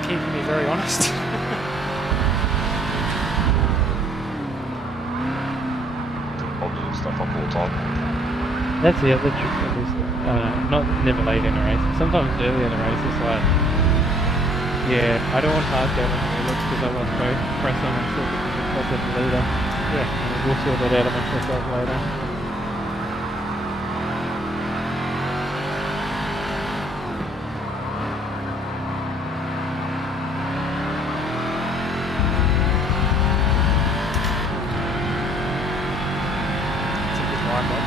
keeping me very honest. I'll do stuff up all the time. That's the other trick of this, not never late in a race, sometimes early in a race it's like, yeah, I don't want hard go on the looks because I want to press on and sort of the leader. Yeah. And we'll sort that out amongst ourselves later. It's a good line, Bob.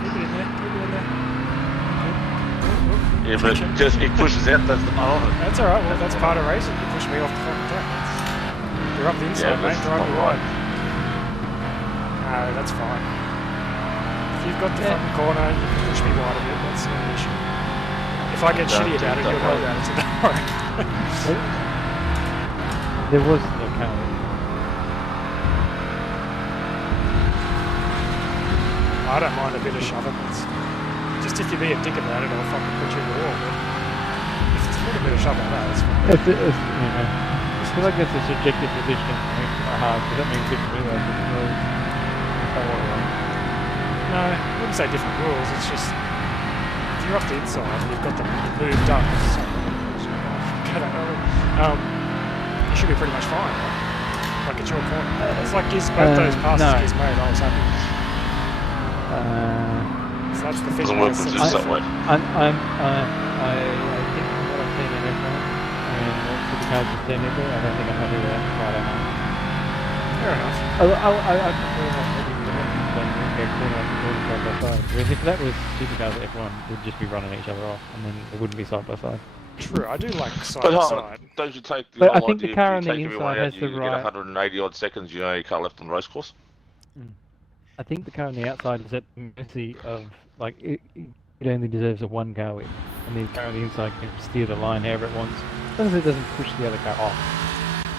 Keep it in there. Keep it in there. Yeah, but just it pushes out. That's the part of it. That's alright, well, that's part of racing. You push me off the fucking track. You're up the inside, Yeah, mate. that's Drive not me right. No, that's fine. If you've got the fucking corner, you can push me wide a bit. That's not an issue. If I get shitty about it, you'll know about it. So don't worry. There was no count. I don't mind a bit of shoving. It's just if you be a dick about it, I'll fucking put you in the wall. But if it's a little bit of shove like that, that's fine. I feel like it's a subjective position. Makes it hard because that means different realize different rules. No, I wouldn't say different rules. It's just if you're off the inside and you've got them moved up, you should be pretty much fine, right? Like it's your corner. It's like both those passes no. Giz made. I was happy. So that's the thing. Doesn't work with just that way. I think from what I've seen in F1, and for the cars just technically, I don't think I'm happy with that quite enough. Fair enough. I prefer not maybe for them than go corner side by side. Whereas if that was supercars at F1, we'd just be running each other off, and then it wouldn't be side by side. True, I do like side But by hold on, side. don't you take the But I whole think the idea car if on you the take everyone inside out, has the you get right. 180 odd seconds, you know, your car left on the race course. I think the car on the outside is at the mercy of, like, it only deserves a one car width, and the car on the inside can steer the line however it wants, as long as it doesn't push the other car off.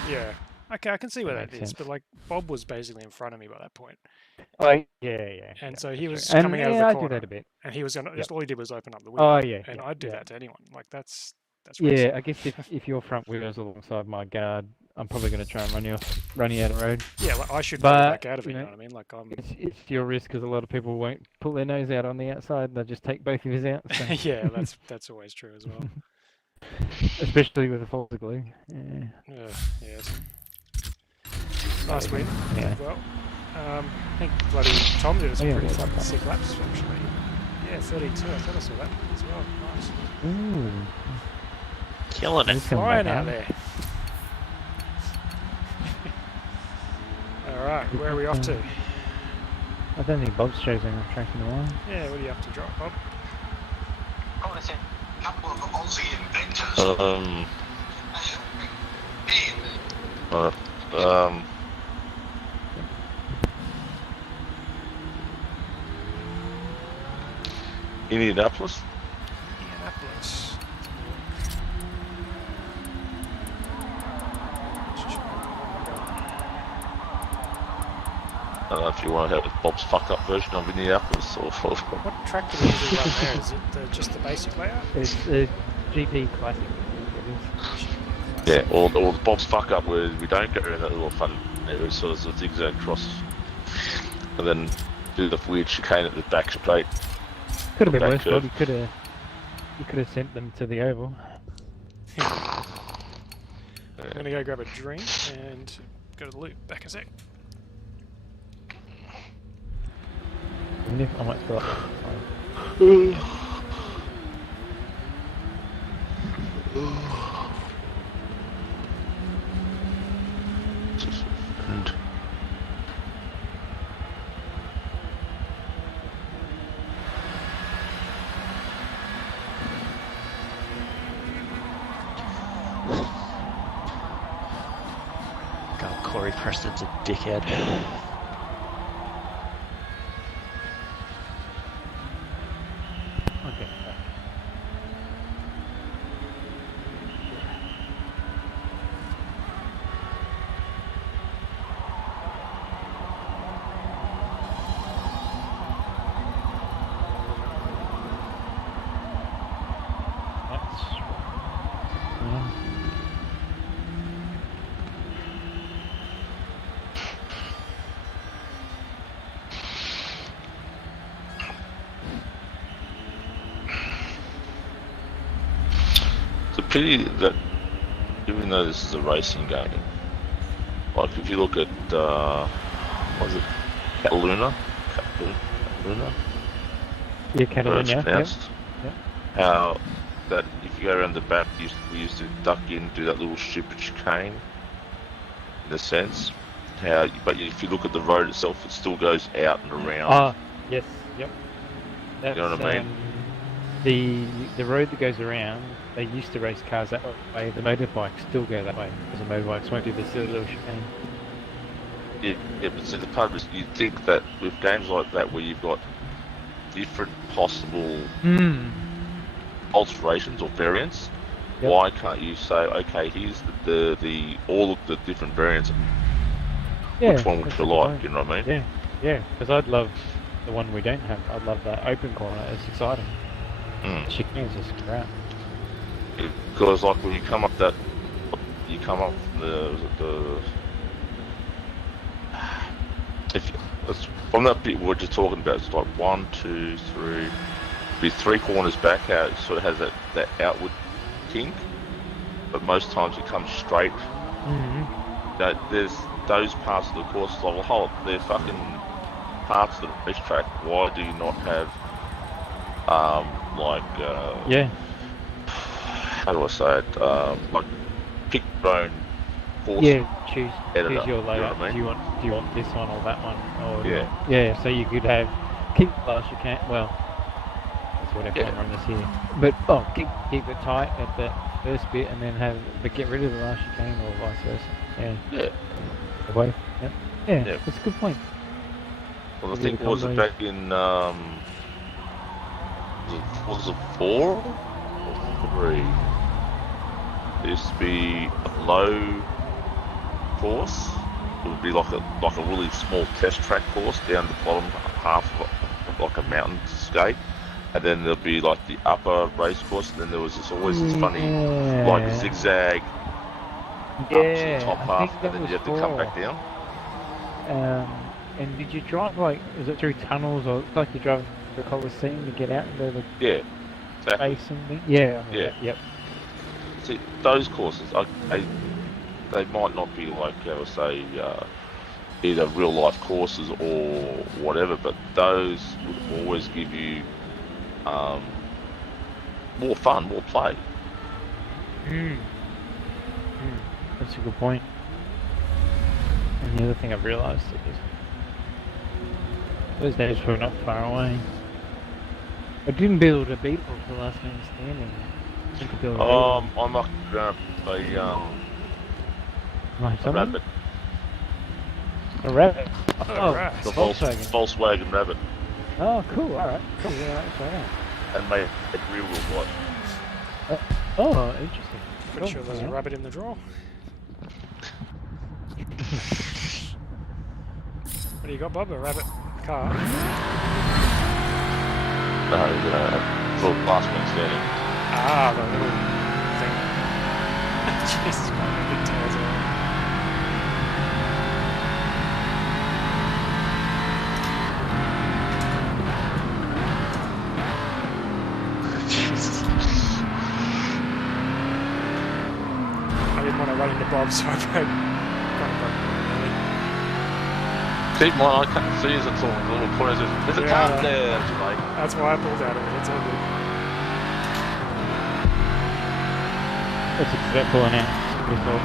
Yeah. Okay, I can see where That that makes is, sense. but like Bob was basically in front of me by that point, Oh, yeah. and yeah, so he that's was right. coming And, out of yeah, the I corner, do that a bit. and he was gonna. Yep. Just all he did was open up the window. Oh, yeah. And yeah, I'd do yeah. that to anyone. Like that's Yeah, racing. I guess if your front wheel's alongside my guard, I'm probably going to try and run you out of road. Yeah, like, I should But, probably back out of it, you you know, know what I mean? Like, It's your risk because a lot of people won't pull their nose out on the outside. They'll just take both of his out. So. yeah, that's always true as well. Especially with the Forza glue. Yeah. Yes. Nice win. Yeah. Well, I think bloody Tom did some Oh, yeah, pretty well, fucking that's sick laps, actually. Yeah, 32. I thought I saw that as well. Nice. Ooh. Killing it. He's coming Flying back out there. Alright, where are we off to? I don't think Bob's chosen a track in a while. Yeah, what are you up to, drop, Bob? I want to say a couple of Aussie inventors. Indianapolis. Indianapolis. I don't know if you want to have Bob's fuck up version of Indianapolis or What track do we usually run there? Is it just the basic layout? It's the GP Classic. It yeah, or the Bob's fuck up where we don't go around that little fun area, sort of a zigzag cross, and then do the weird chicane at the back straight. is. Could have been Back worse, curve. Bob. You could have sent them to the oval. I'm gonna go grab a drink and go to the loop. Back a sec. Even if I might spill up. And God, Corey Preston's a dickhead. Okay. That's yeah. it's a pity that even though this is a racing game, like if you look at what was it, Cataluna? Yeah, Where it's Catalonia. pronounced. Yep. How that if you go around the back, we used to duck in, do that little stupid chicane. In a sense, but if you look at the road itself, it still goes out and around. Ah, yes, yep. That's, know what I mean? The road that goes around, they used to race cars that way. The motorbikes still go that way because the motorbikes won't do the silly little chicane. Yeah, but see, the part is you think that with games like that where you've got different possible alterations or variants, Yep. why can't you say, okay, here's the all of the different variants, Yeah, which one would that's you a good like? point. You know what I mean? Yeah, because I'd love the one we don't have. I'd love that open corner. It's exciting. Mm. Chicane's just crap. Because like when you come up the if it's from that bit we're just talking about, it's like 1, 2, 3, be 3 corners back. How it sort of has that outward kink, but most times it comes straight. That there's those parts of the course like, well, hold, they're fucking parts of the racetrack. Why do you not have Yeah, how do I say it? Like pick your own course. yeah. Choose editor, your you know layout. what I mean? Do you want this one or that one? Or Yeah. yeah. So you could have keep last you can. Well, that's what everyone runs here. But keep it tight at the first bit, and then but get rid of the last chicane or vice versa. Yeah. Yeah. Away. Yep. Yeah. Yeah. That's a good point. Well, I Yeah, think the was it combos. back in was it 4 or 3? There used to be a low course. It would be like a really small test track course down the bottom half of like a mountain skate, and then there'll be like the upper race course, and then there was always this funny like zigzag up to the Yeah, top I half, think and that then was you had to come back 4. down. And did you drive like, is it through tunnels or it's like you drive the Coliseum to get out into the Yeah, exactly. basin thing? Yeah, Yeah. yep. See, those courses, they might not be like, say, either real life courses or whatever, but those would always give you more fun, more play. That's a good point. And the other thing I've realised is those days were not far away. I didn't build a beetle for the last man standing. I need to build a beetle. I'm a Like a something? rabbit, A rabbit. Oh, Alright. the Volkswagen. Volkswagen Rabbit, Oh, cool. Alright. Cool. Yeah, that's right. and made it real life. Oh, interesting. Pretty Cool. sure there's a Alright. rabbit in the drawer. What do you got, Bob? A rabbit car? No, the last man standing. Ah, the little thing. Jesus Christ, the big tails are. Jesus. I didn't want to run into Bob, so I broke. Keep in mind, I can't see us until the little corner says, there's a Yeah. car there, it's like, That's why I pulled out of it. It's all good. That's a bit pulling out. Pretty cool.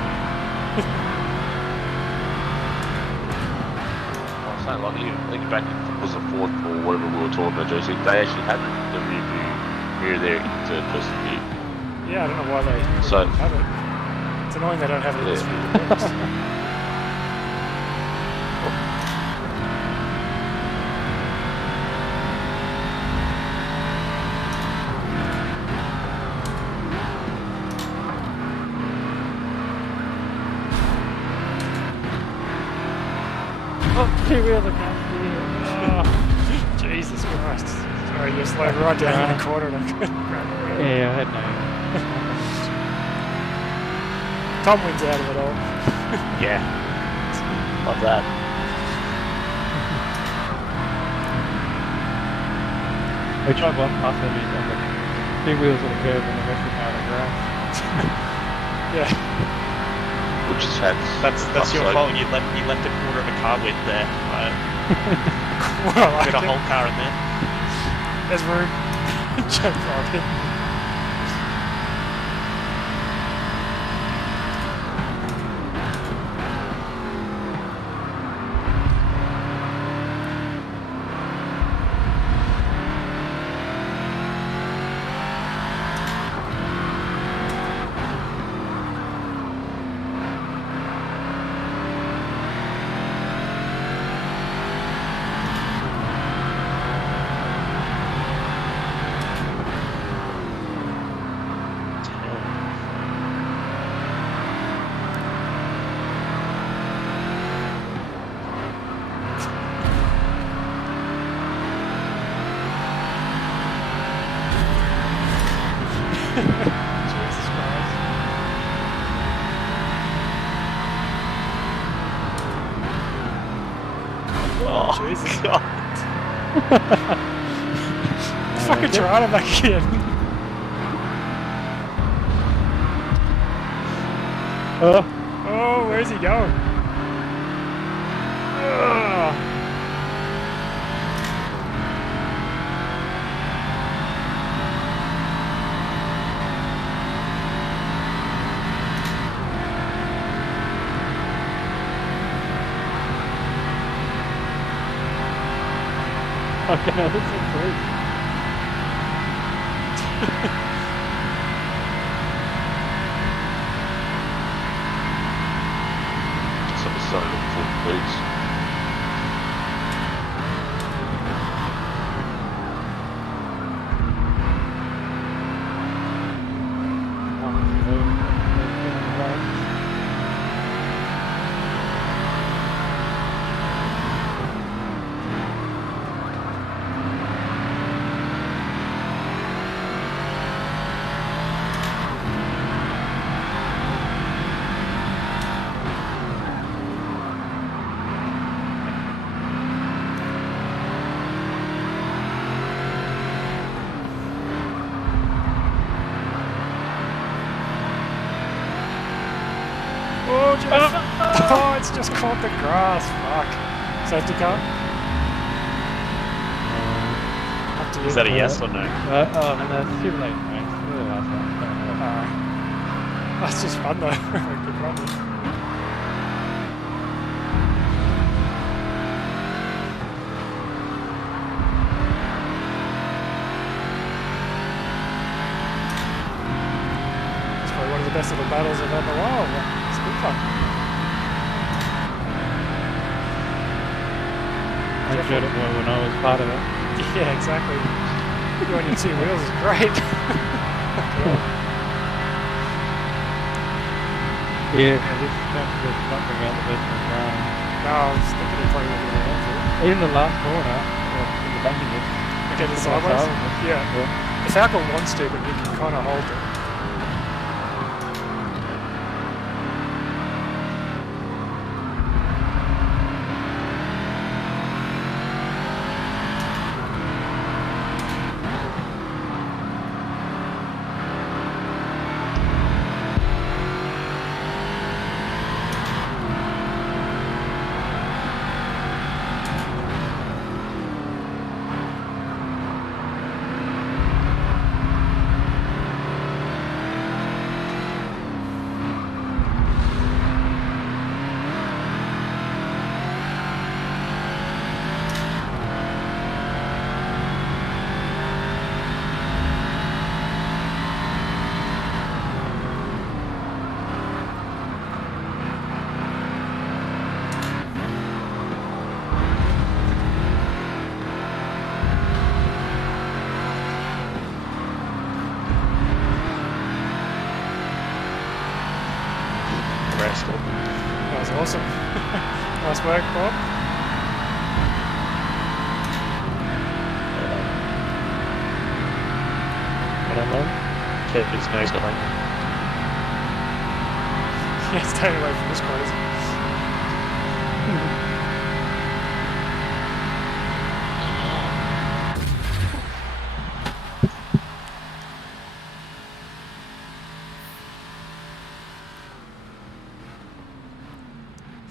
I was saying, like, I think back in was the fourth or whatever we were talking about, JC, they actually had the rear view mirror there in third person view. Yeah, I don't know why they So- have it. It's annoying they don't have it in this Yeah. view. It works. Oh, 2 wheels are coming. Oh, Jesus Christ. Sorry, you slowed right down in the corner and I couldn't grab it. Yeah, I had no. Tom wins out of it all. Yeah. Love that. We tried one past every on the 2 wheels on the curb and the rest of the car on the grass. Yeah. Which is had That's your fault. You left a quarter of a car width there. Well, I Get a think whole car in there. there's room. Jump right in. Jesus Christ. Oh, Jesus. God. Fucking trying it back again. Oh, where's he going? Ugh. Fucking hell, this is sweet. so full boots. Oh, it's just caught the grass. Fuck. Safety car. Up to you. Is that a yes or no? Oh, no, it's too late, mate. It's really last one. That's just fun though. Good run. It's probably one of the best little battles I've had in a while. But it's good fun. I enjoyed it more when I was part of it. Yeah, exactly. You on your two wheels is great. Yeah, this track does not bring out the best in the car. No, I was thinking it probably would be able to. Even the last corner, in the banking it. Okay, the sideways? Yeah. The Falcon wants to, but you can kind of hold it. That was awesome. Nice work, Bob. What I love? Kevin's nose behind. Yeah, staying away from this crazy.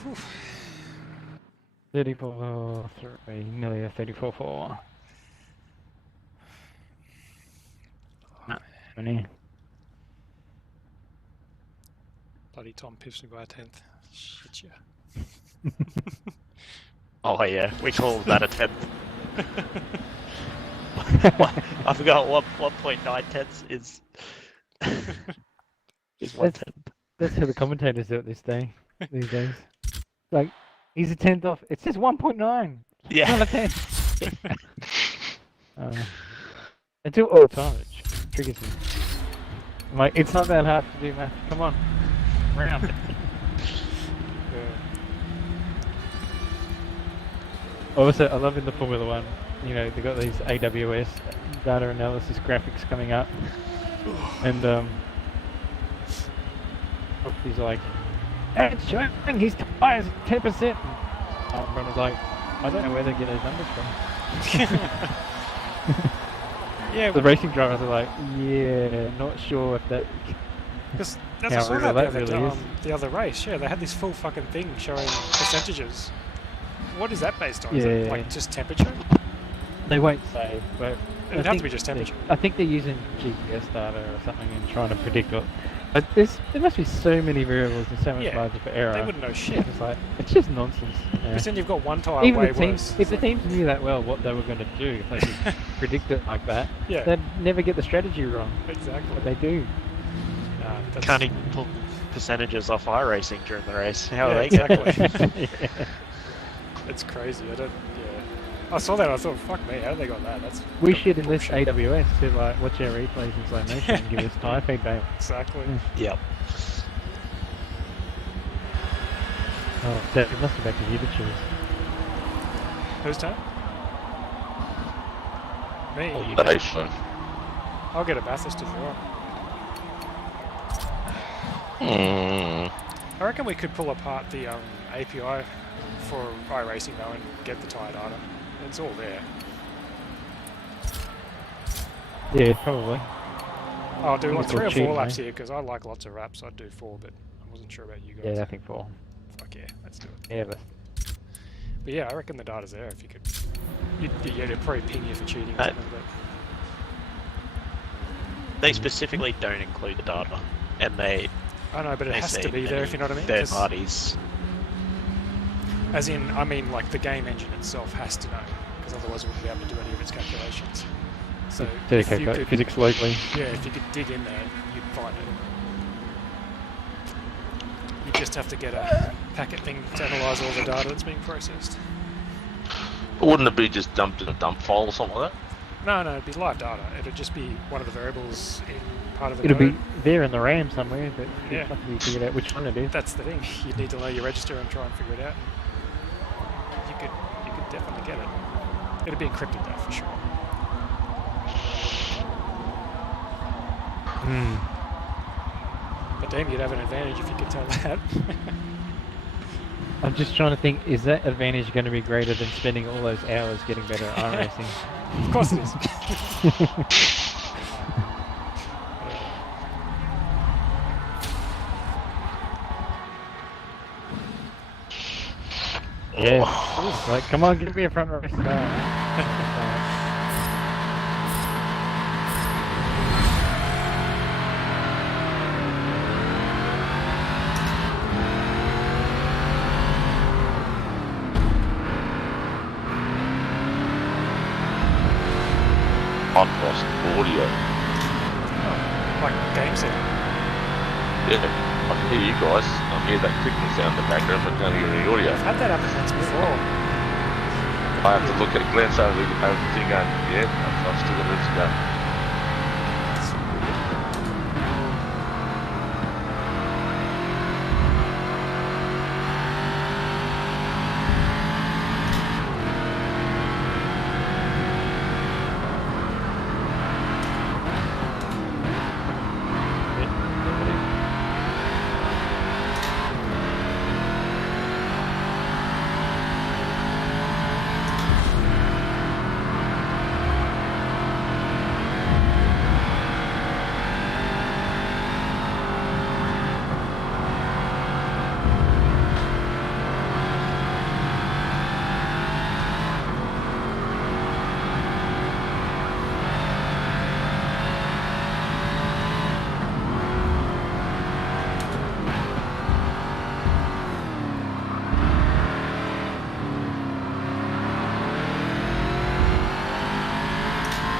Whew. 34-3, nearly a 34-4. Nah, 20. Bloody Tom piffs me by a 10th. Shit, yeah. Oh yeah, we call that a 10th. I forgot what 1.9 tenths is. Is 1 tenth. That's how the commentators do it these days. Like, he's a 10th off. It says 1.9. Yeah. Not a 10th. I do it all the time. It triggers me. I'm like, it's not that hard to do math. Come on. Round. Also, I love in the Formula One, you know, they've got these AWS data analysis graphics coming up. And, he's like, "Hey, it's showing his tyres 10%. And Brenner's like, I don't know where they get those numbers from. Yeah, The racing drivers are like, yeah, not sure if that. because How that's what I saw real that that the really other, is. the other race. Yeah, they had this full fucking thing showing percentages. What is that based on? Is it Yeah. like just temperature? They won't say, but It I would have to think be just temperature. I think they're using GPS data or something and trying to predict it. But there must be so many variables and so much Yeah, margin for error. They wouldn't know shit. It's like, it's just nonsense. Yeah. Because then you've got one tyre Even way the teams, worse. if the teams knew that well what they were going to do, if they could predict it like that, Yeah, they'd never get the strategy wrong. exactly. But they do. Nah, that's, Can't even pull percentages off iRacing during the race. How Yeah, are they going? exactly. Yeah. It's crazy. I don't. Yeah. I saw that. I thought, fuck me. How did they got that? That's We should enlist bullshit. AWS to like watch our replays in slow motion and give us tyre feedback. Exactly. Yep. Oh, that it must be back to you to choose. Whose turn? Me. Oh, you Nation. I'll get a Bathurst if you want. I reckon we could pull apart the API for iRacing though and get the tyre data. It's all there. Yeah, probably. I'll do like It's 3 all or 4 cheap, laps mate. here because I like lots of laps. I'd do 4, but I wasn't sure about you guys. Yeah, I think 4. Fuck yeah, let's do it. Yeah, but But yeah, I reckon the data's there if you could. It'd probably ping you for cheating or Uh, something, but They specifically don't include the data, and they I know, but it has to say be there if you know what I mean. third 'Cause- parties. As in, I mean, like the game engine itself has to know, because otherwise it wouldn't be able to do any of its calculations. So to if you calculate could, physics locally. yeah, if you could dig in there, you'd find it. You just have to get a packet thing to analyse all the data that's being processed. Wouldn't it be just dumped in a dump file or something like that? No, it'd be live data. It'd just be one of the variables in part of the It'll code. be there in the RAM somewhere, but Yeah. it's not you figured out which one it is. That's the thing. You need to know your register and try and figure it out. You could definitely get it. It'd be encrypted though, for sure. Hmm. But damn, you'd have an advantage if you could tell that. I'm just trying to think, is that advantage going to be greater than spending all those hours getting better at iRacing? Of course it is. Yeah. Like, come on, give me a front row start. I've lost audio. Like game sound. Yeah, I can hear you guys. I hear that clicking sound in the background, but can't hear any audio. I've had that happen once before. I have to look at glance over the thing going, yeah, I've still got a bit to go.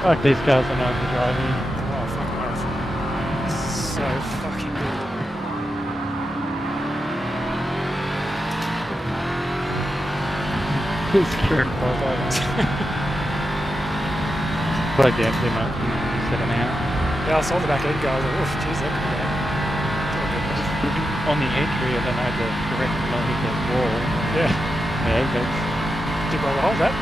Fuck, these cars are nice to drive in. Oh, fucking oath. So fucking good. It's scary. Plug down too much, you set them out. Yeah, I saw the back end go. I was like, oof, jeez, that could be bad. On the entry, I don't know the correct amount of the wall. Yeah. Yeah, that's Did well to hold that.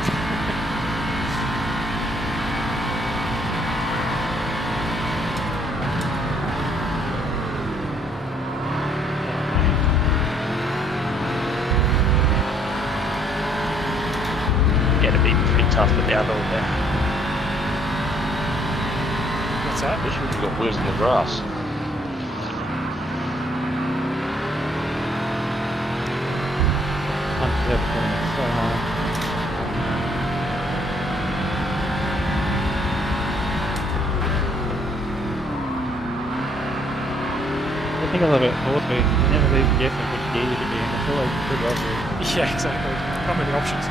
Yeah, it'd be pretty tough with the outdoor there. What's that? Especially if you've got wheels in the grass. punches everything so hard. I think a little bit horse race, you never leave guessing which gear you should be in. It's always pretty obvious. Yeah, exactly. Not many options.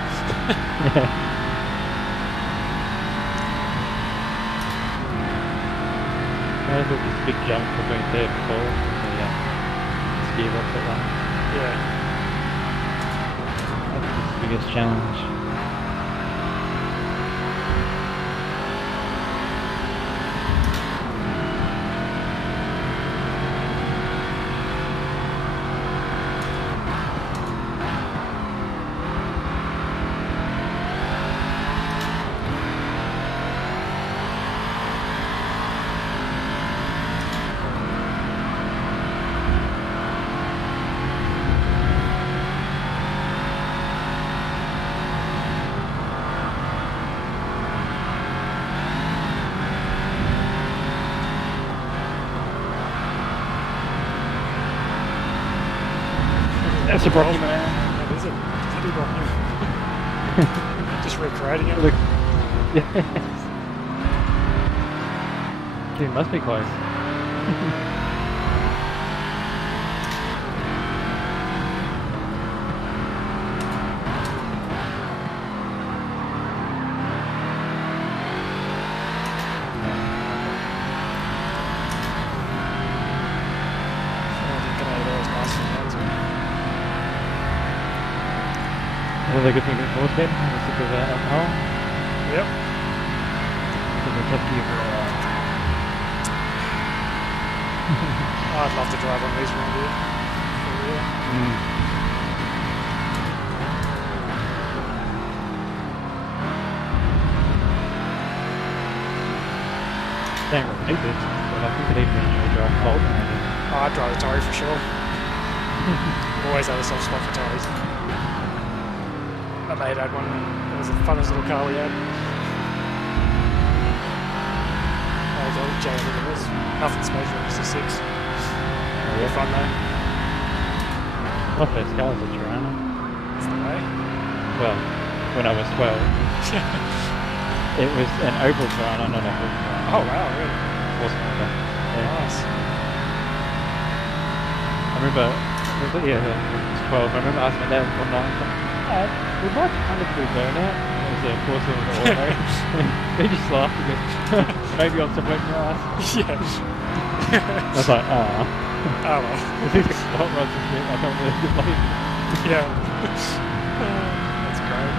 There's this big jump between third and fourth. This gearbox at one. Yeah. That's the biggest challenge. That's a Brocky man. That is a bloody Brocky. Just recreating it. Look. Yes. Dude, must be close. Well, the good thing about Forza game is to go there alcohol. Yep. So it's up to you. I'd love to drive one of these around here. For real. Same with David, but I think it even you drive Bolt maybe. Oh, I'd drive a Tory for sure. Always had a soft spot for Tories. My mate had one. It was the funnest little car we had. Old J, I think it was. Nothing special, just a 6. Real fun though. My first car was a Tirana. That's the way. Well, when I was 12. It was an Opel Tirana, not a Opel Tirana. Oh wow, really? Awesome car. Yeah. Nice. I remember, yeah, I was 12. I remember asking my dad one night, Dad, would my car do burnout? It was a Forza with an auto. He just laughed and goes, maybe on some wet grass. Yeah. I was like, ah. Oh well. If he's got hot rods and shit, I can't really complain. Yeah. That's great.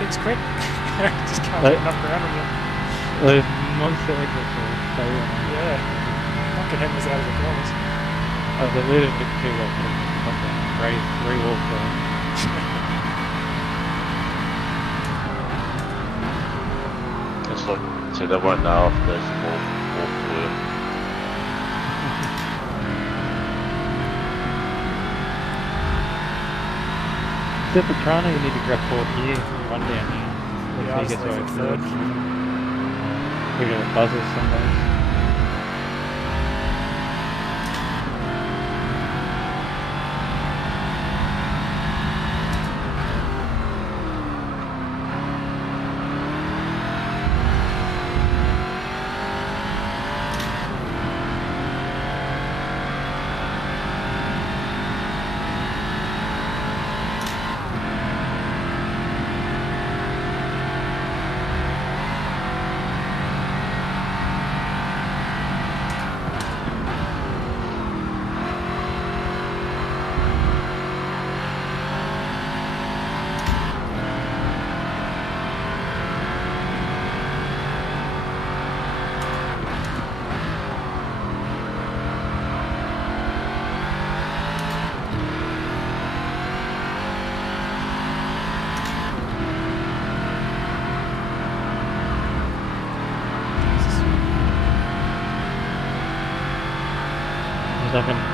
Thing's quick. Just can't get enough ground on you. The monster exits are so Yeah. Fucking him was out of the corners. I was a little bit too late for fucking raise 3 walks there. It's like, so they won't know if there's more fluid. Except for Toronto, you need to grab 4th gear, 1 down here. Yeah, I was gets leaving away third. We get buzzers sometimes.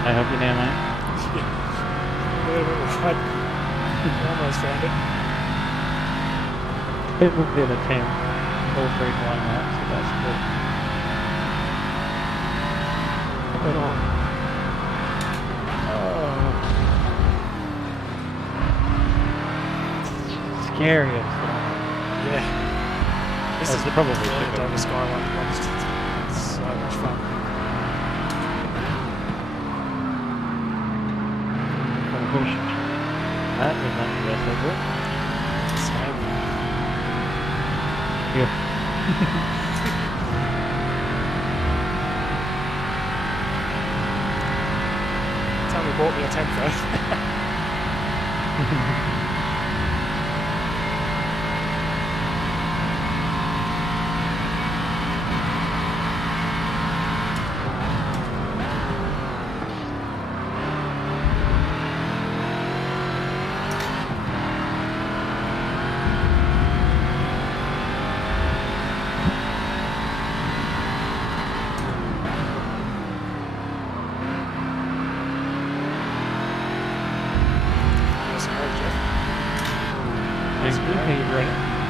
I help you now, mate? A little bit wide. Almost found it. It would be the 10. All 3 flying laps, so that's good. But it's scary as well. Yeah. This That's is probably really super. Dover Skyline. It's so much fun. push. That was not the best of it. Same. Yeah. Tell me bought me a 10th though.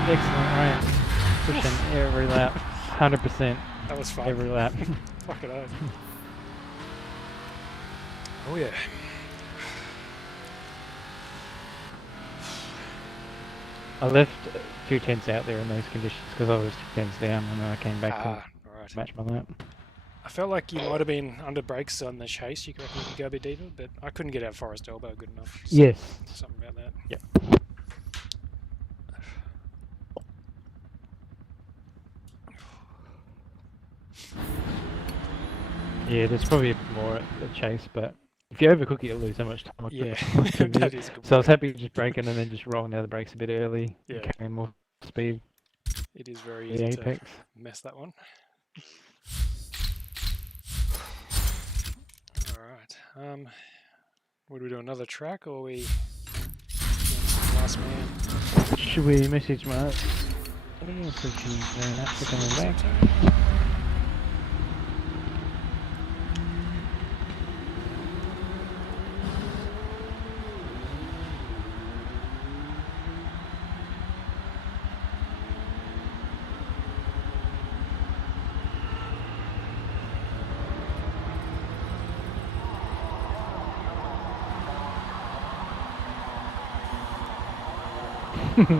Excellent, right? Pushing every lap, 100% That was fun. every lap. Fucking oath. Oh yeah. I left 2 tenths out there in those conditions because I was 2 tenths down and then I came back to Alright. match my lap. I felt like you might have been under brakes on the chase. You could go a bit deeper, but I couldn't get out Forest Elbow good enough. So Yes. something about that. Yep. Yeah, there's probably a bit more at the chase, but if you overcook it, you'll lose so much time. I Yeah, couldn't do that it. is a good So I was point. happy to just breaking and then just rolling out the brakes a bit early Yeah. and carrying more speed It is very for easy the to apex. mess that one. Alright. Would we do another track or we last man? Should we message Mark? So she's very much for coming back.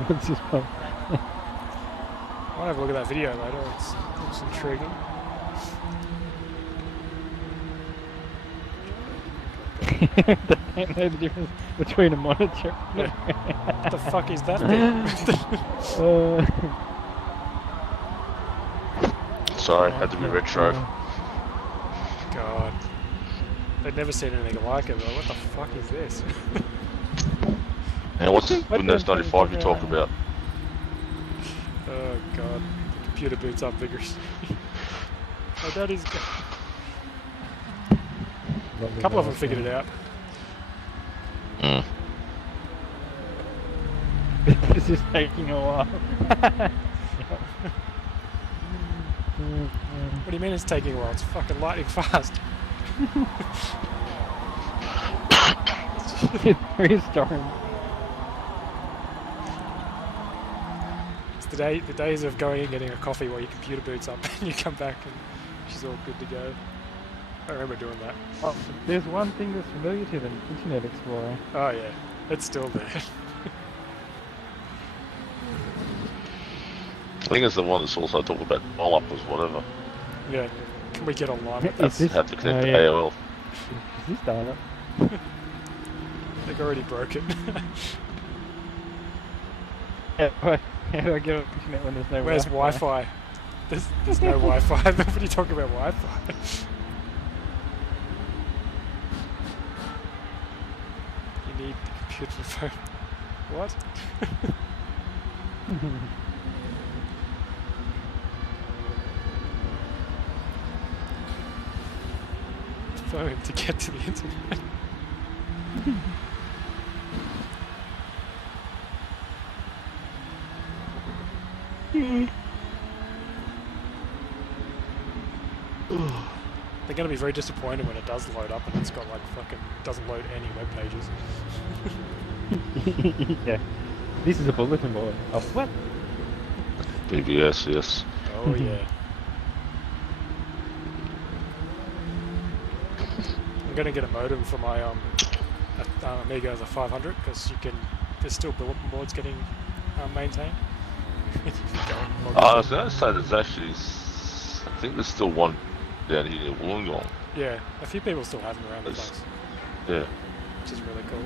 What's this pump? I might have a look at that video later. It looks intriguing. They don't know the difference between a monitor. What the fuck is that thing? Sorry, had to be retro. God. They've never seen anything like it, but what the fuck is this? And what's Windows 95 you talk about? Oh god. The computer boots up vigorously. My daddy's got... A couple of them figured it out. Mm. This is taking a while. What do you mean it's taking a while? It's fucking lightning fast. It's restoring. It's the days of going and getting a coffee while your computer boots up and you come back and she's all good to go. I remember doing that. Oh, there's one thing that's familiar to them, Internet Explorer. Oh yeah, it's still there. I think it's the one that's also talking about roll-uppers, whatever. Yeah. Can we get online with That's this- how to connect to yeah. AOL. Is this dial-up? They've already broke it. How do I get on internet when there's no Where's Wi-Fi? Wi-Fi? There's no Wi-Fi. Nobody talking about Wi-Fi. You need the computer phone. What? Phone to get to the internet. They're going to be very disappointed when it does load up and it's got like fucking doesn't load any web pages. Yeah. This is a bulletin board. Oh, what? BBS, yes. Oh yeah. I'm going to get a modem for my Amiga as a 500 because you can. There's still bulletin boards getting maintained. You can go and log I in. was going to say there's actually, I think there's still one down here near Wollongong. Yeah, a few people still have them around the It's- place, Yeah. which is really cool.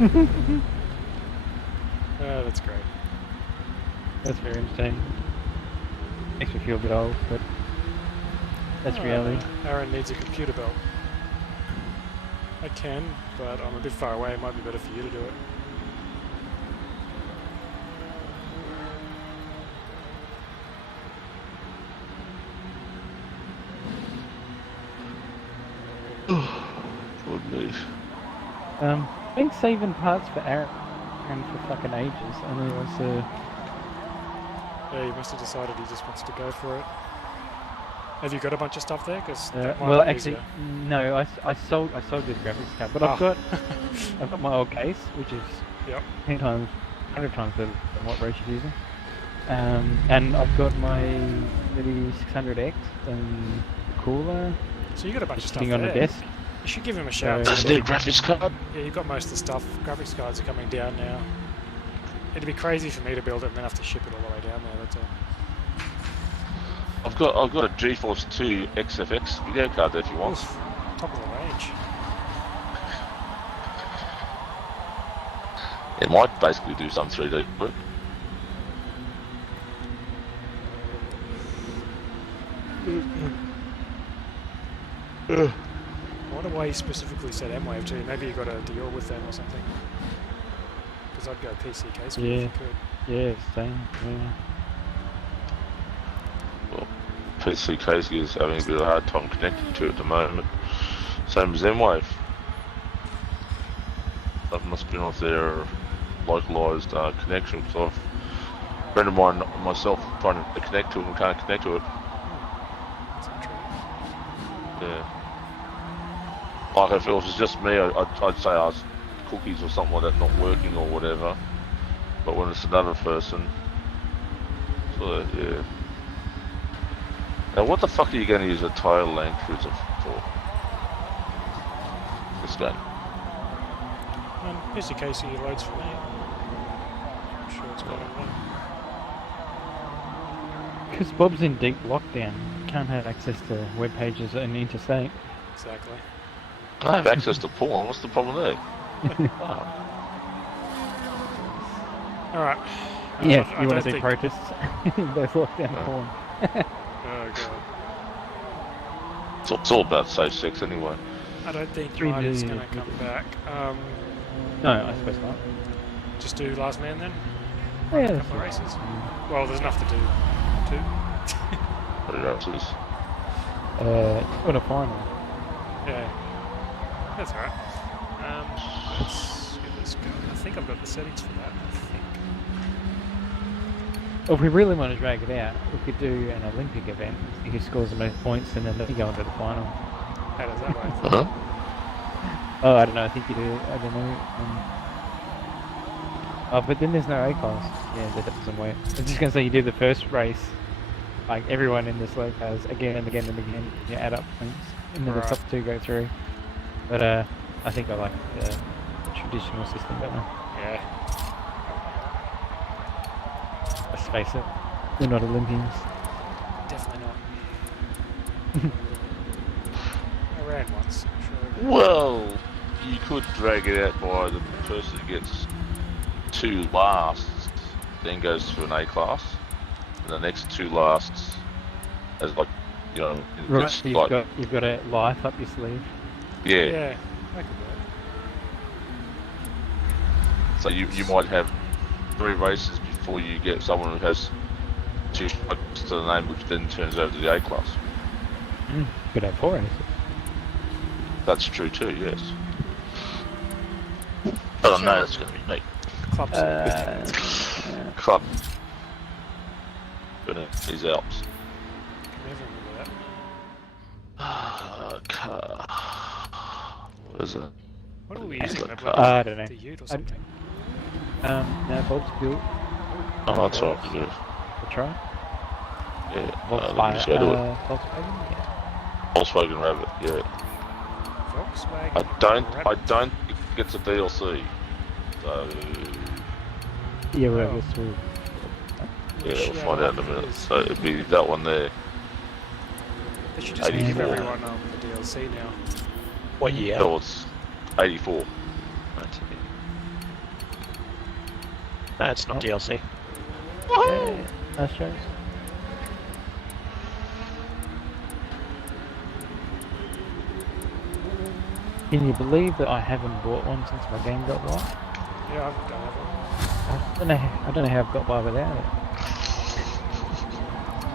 Oh, that's great. That's very entertaining. Makes me feel a bit old, but that's reality. Aaron needs a computer belt. I can, but I'm a bit far away. It might be better for you to do it. Good news. Been saving parts for Aaron for fucking ages, and he wants to. Yeah, he must have decided he just wants to go for it. Have you got a bunch of stuff there? Because Well, actually, no. I sold this graphics card, but I've got my old case, which is 100 times better than what Roach is using. And I've got my 3600X and the cooler. So you got a bunch of stuff sitting on the desk. You should give him a shout. Does it need a graphics card? Yeah, you've got most of the stuff. Graphics cards are coming down now. It'd be crazy for me to build it and then have to ship it all the way down there. That's all. I've got a GeForce 2 XFX video card there if you want. Oof, top of the range. It might basically do some 3D work. I wonder why he specifically said M-Wave too. Maybe you got a deal with them or something. Because I'd go PC case if you could. Yeah, same. Yeah. Well, PC case is having a bit of a hard time connecting to it at the moment. Same as M-Wave. That must have been off their localised connection. So a friend of mine and myself trying to connect to it and can't connect to it. That's intriguing. Yeah. Like if it was just me, I'd say I was cookies or something like that not working or whatever. But when it's another person, so yeah. Now what the fuck are you going to use a Toyota Land Cruiser for? This game. PC case loads for me. I'm sure it's got one. Because Bob's in deep lockdown, can't have access to web pages and interstate. Exactly. I have access to porn. What's the problem there? Alright. Yeah, you want to do protests? Those lockdown porn. Oh god. It's all about safe sex anyway. I don't think 3 mine is million going to come back. No, I suppose not. Just do last man then? Yeah, A that's couple of right. races? Well, there's enough to do. Two? What else is? On a final. Yeah. That's alright. Let's get this going. I think I've got the settings for that. I think. Well, if we really want to drag it out, we could do an Olympic event. See who scores the most points, and then let me go into the final. How does that work? Uh-huh. Oh, I don't know. I think you do. I don't know. Oh, but then there's no A class. Yeah, that doesn't work. I was just gonna say you do the first race, like everyone in this slope has again and again and again. You add up points, and then the Right. top 2 go through. But I think I like the traditional system better. Yeah. Let's face it, we're not Olympians. Definitely not. I ran once. I'm sure. Well, you could drag it out by the person that gets 2 lasts, then goes to an A class, and the next 2 lasts as like, you know, Right, it's you've like, got a life up your sleeve. yeah. Yeah, that could work. So you might have 3 races before you get someone who has 2 strikes to the name, which then turns over to the A class. You could have 4 races. That's true too, yes. But I know that's going to be neat. Clubs. Club. But these Alps. Can never remember that. Car. What is it? What are we It's using? like, I don't know. The Ute or something? Now Bob's built Oh, that's all right. Yeah. the try. Yeah. Let me just go to it. Volkswagen? Yeah. Volkswagen Rabbit. Yeah. Volkswagen. I Rabbit. don't get the DLC. So Yeah, well, Oh. I guess we'll... yeah, Wish, we'll find out in a what it minute. is. So it'd be that one there. They should just give 84. everyone the DLC now. What year? No, it's 84. No, it's not DLC. Yeah, nice shows. Can you believe that I haven't bought one since my game got wiped? Yeah, I've done it. I don't know how I've got by without it.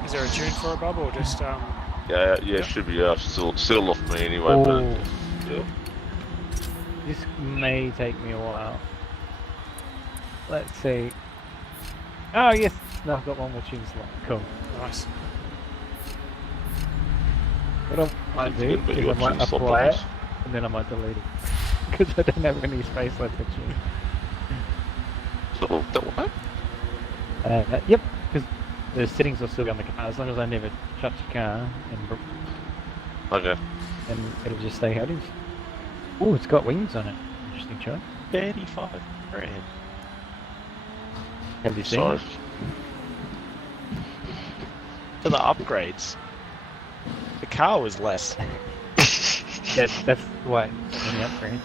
Is there a tune for it, Bob, or just Yeah, it should be still off me anyway. Oh. But yeah. This may take me a while. Let's see. Oh yes, no, I've got one more tune slot. Cool. nice? What I might do But is you I got might tune slot apply it, problems. and then I might delete it. Because I don't have any space left for tune. So that one. Yep, because the settings will still be on the car as long as I never touch the car, Okay. and it'll just stay how it is. Oh, it's got wings on it. Interesting choice. 35 grand. Have you seen Sorry. it? For the upgrades. The car was less. That's why any upgrades.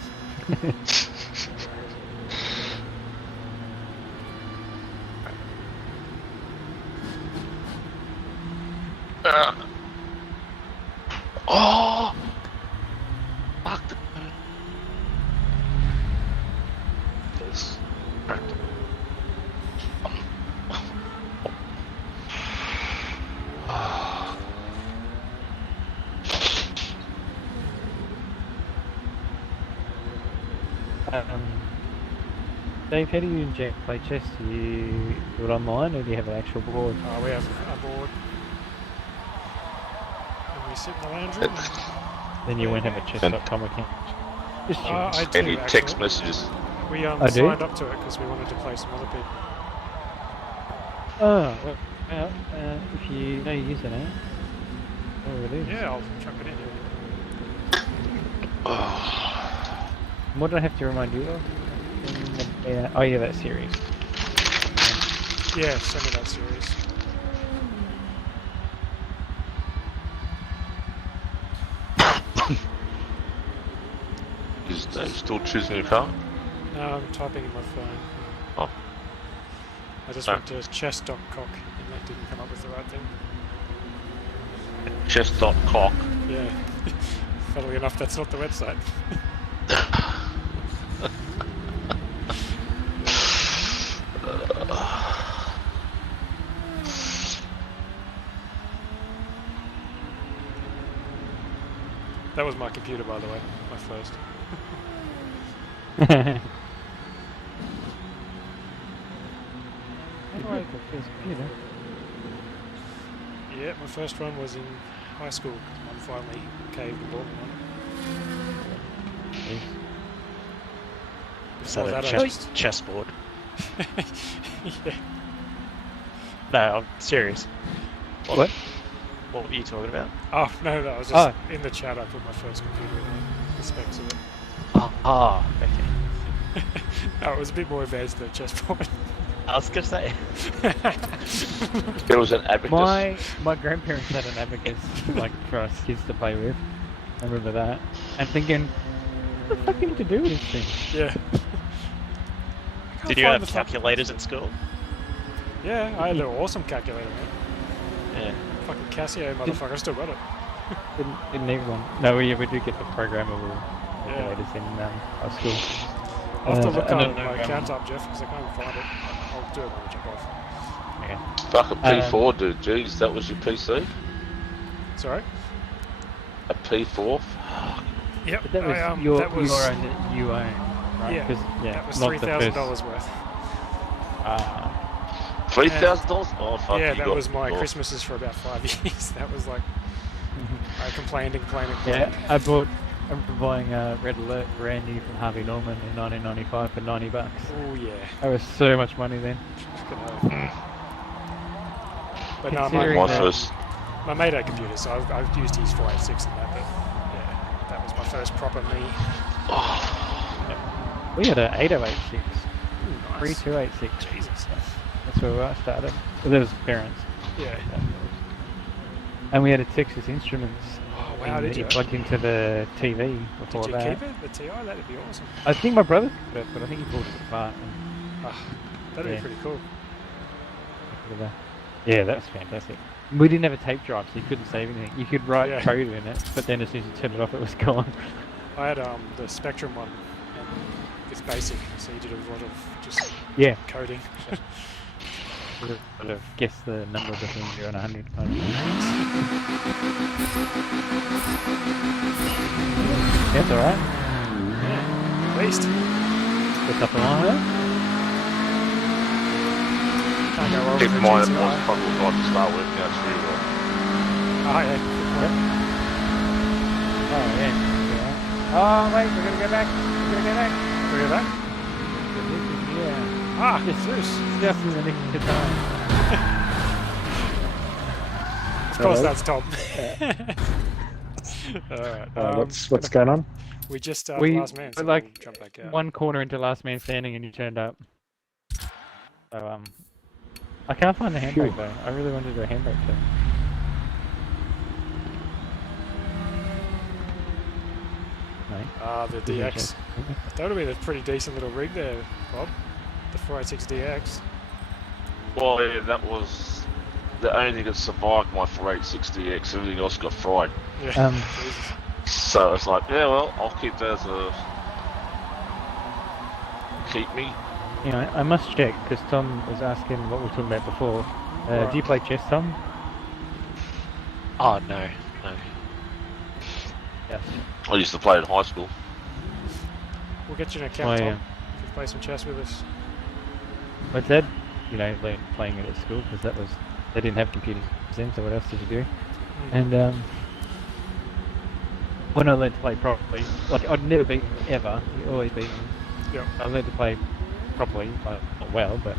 Oh! Fuck. Yes. Right. Dave, how do you inject play chess? Do you do it online or do you have an actual board? We have a board, and we sit in the lounge room. Then you won't have a chess.com account. Just I curious. do, Any actually. text messages? We I do? signed up to it because we wanted to play some other people. Oh, well, if you know your username, oh, it is. Yeah, I'll chuck it in here. What do I have to remind you of? Oh yeah, that series. Yeah, send me that series. Is Dave still choosing a car? No, I'm typing in my phone. Oh. I just Ah. went to chess.cock and that didn't come up with the right thing. Chess.cock. Yeah. Funnily enough, that's not the website. That was my computer, by the way. My first. How do I cook this computer? Yeah, my first one was in high school. Mum finally caved and bought me one. Jeez. Is that Before a that, I just- chessboard? Yeah. No, I'm serious. What? What were you talking about? Oh, no, I was just in the chat. I put my first computer in there, the specs of it. Okay. No, it was a bit more advanced than a chessboard. I was gonna say. There was an abacus. My grandparents had an abacus, like for us kids to play with. I remember that. And thinking, what the fuck do you need to do with this thing? Yeah. Did you have calculators at school? Yeah, I had an awesome calculator, man. Yeah. Fucking Casio, motherfucker. I still got it. Didn't need one. No, we do get the programmable calculators in our school. I'll have to look I don't on know, my account up, Jeff, because I can't find it. I'll do it when we jump off. Okay. Fuck a P4, dude. Jeez, that was your PC? Sorry? A P4? Yep. But that was your own that you own, right? Yeah, 'Cause, that was not the $3,000 worth. $3,000? Oh, fuck. Yeah, you that got- was my oh. Christmases for about 5 years. That was like, I complained and complained and Yeah, complained. I remember buying Red Alert brand new from Harvey Norman in 1995 for $90. Oh, yeah. That was so much money then. Fucking hell. But no, Considering My that- first. my mate had a computer, so I've used his 486 and that, but yeah, that was my first proper me. We had an 8086, Ooh, nice. 3286. Jesus. That's where I started. Well, there was parents. Yeah. And we had a Texas Instruments. Oh, wow, did you? Plugged into the TV before Did you that. keep it? The TI? That'd be awesome. I think my brother could have, but I think he pulled it apart. And That'd Yeah. be pretty cool. Yeah, that's fantastic. We didn't have a tape drive, so you couldn't save anything. You could write Yeah. code in it, but then as soon as you turned it off, it was gone. I had the Spectrum one, and it's basic, so you did a lot of just Yeah. coding. Sort of guess the number between 0 and 100 kind of thing. That's alright. Yeah, at least. It's up along with it. Can't go wrong Keep with in mind, it GTI. was probably not to start with. Now it's really well. Oh, yeah. Good point. Oh, yeah. Oh, wait, we're gonna go back. We're gonna go back. Bring it back. Yeah. Ah, Just, Zeus. just in the nick of time. Of course, Hello. that's Tom. Alright. What's going on? We just started last man, so we're like we'll jump back out. one corner into last man standing and you turned up. So, I can't find the handbrake though. I really wanted to do a handbrake thing. No? The DX. That would have been a pretty decent little rig there, Bob. The 486DX. Well, yeah, that was the only thing that survived my 486DX. Everything else got fried. Yeah. Um, Jesus. So it's like, yeah, well, I'll keep that as a keep me. You know, I must check because Tom was asking what we were talking about before. Right. Do you play chess, Tom? Oh, no. No. Yes. I used to play in high school. We'll get you an account, Oh, Tom, yeah. if you play some chess with us. My dad, you know, learned playing it at school because that was they didn't have computers then. So what else did you do? And when I learned to play properly, like I'd never beat him ever. He always beat me. Yeah. I learned to play properly, like, not well, but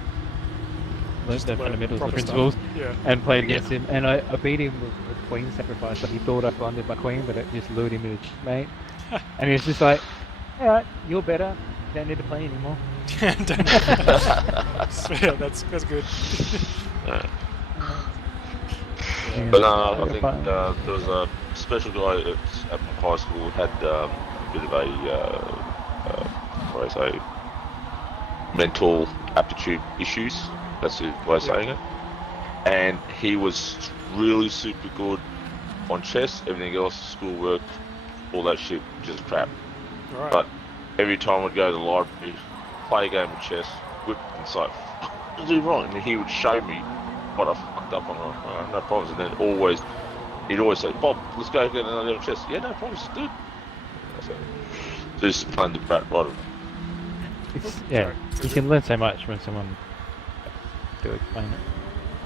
learned the Learn fundamentals, the proper stuff. principles, Yeah. and played against him. And I beat him with queen sacrifice. Like he thought I blundered my queen, but it just lured him into checkmate. And he was just like, "All right, you're better. Don't need to play anymore." Yeah, that's good. Yeah. But I Yeah, think fine. there was a special guy at my high school who had a bit of a, what do I say, mental aptitude issues. That's the way of saying it. And he was really super good on chess. Everything else, schoolwork, all that shit, just crap. Right. But every time I'd go to the library, play a game of chess, whip and say, "What did I do wrong?" And he would show me what I fucked up on. No problems. And then he'd always say, "Bob, let's go get another game of chess." "Yeah, no problems, it's good." So just playing the brat right. It's, yeah, you can learn so much when someone do explain it.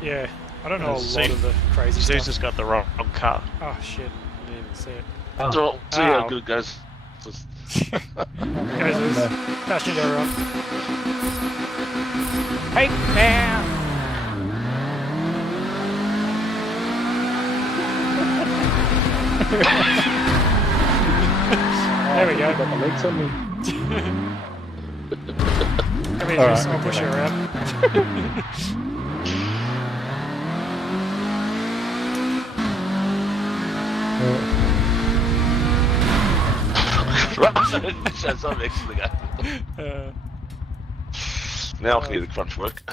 Yeah. I don't know a lot Zeus- of the crazy Zeus stuff. has got the wrong car. Oh shit! I didn't even see it. So, see how Ow. good it goes. Just, Guys, Zeus. Passion everyone. Hey, now! There we go. Got the legs on me. Come here, All Zeus. right, I'll push you okay. around. That's I'm next to the guy. Now I can hear the crunch work.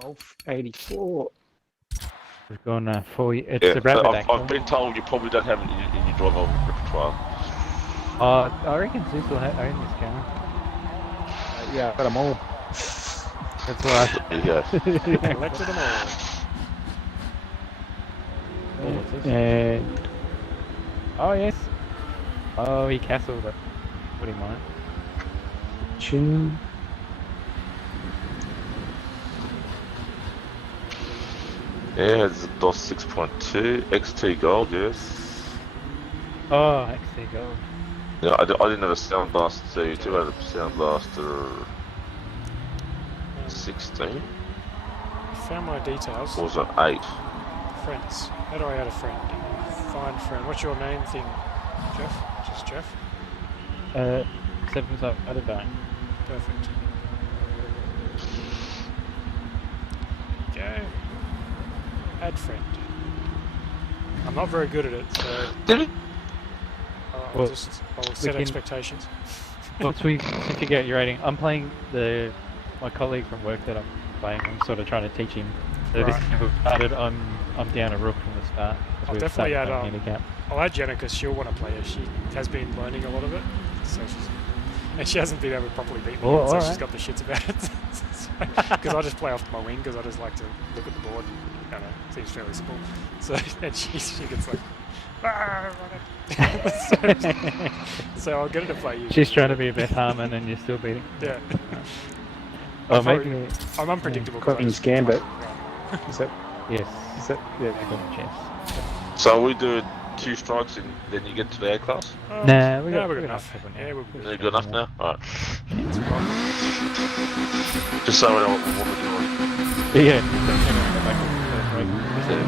Golf 84. We've gone for you. It's Yeah, a rabbit I've actually. been told you probably don't have it in your driver repertoire. I reckon Zeus will own this car. Yeah, I've got them all. That's why. There you go. Collected them all. Oh, what's this? And oh yes. Oh, he castled it. What do you mind? Chin. Yeah, it's a DOS 6.2 XT Gold, yes. Oh, XC Gold. Yeah, I didn't have a Sound Blaster 2, I had a Sound Blaster 16, Found my details. or was it 8? Friends. How do I add a friend? Find friend. What's your name thing, Jeff? Just Jeff? 7 side out of dime. Perfect. Go. Add friend. I'm not very good at it, so Did it? I'll Well, set can- expectations. Once we figure out your rating, I'm playing the my colleague from work that I'm playing, I'm sort of trying to teach him. So this Right. we've started. I'm down a rook from the start. 'Cause I'll we've definitely started add, playing handicap. I'll add Jenna because she'll want to play it. She has been learning a lot of it, so and she hasn't been able to properly beat me, Oh, yet, so she's alright. got the shits about it. Because I just play off my wing because I just like to look at the board. I don't know, seems fairly simple. So and she gets like, "Ah, run it." so I'll get her to play you. She's trying to be a Beth Harmon, and you're still beating. Yeah. Oh, I'm probably- maybe. I'm unpredictable. 'cause I Queen's just- Gambit. Is that? Yes. Is that? Yeah. Chess. So we do 2 strikes and then you get to the A class? Nah, we got we're good we enough. people now. Yeah, we're Is good. it good enough now? Alright. Just so we know what we're doing. Yeah. Go back to the first week.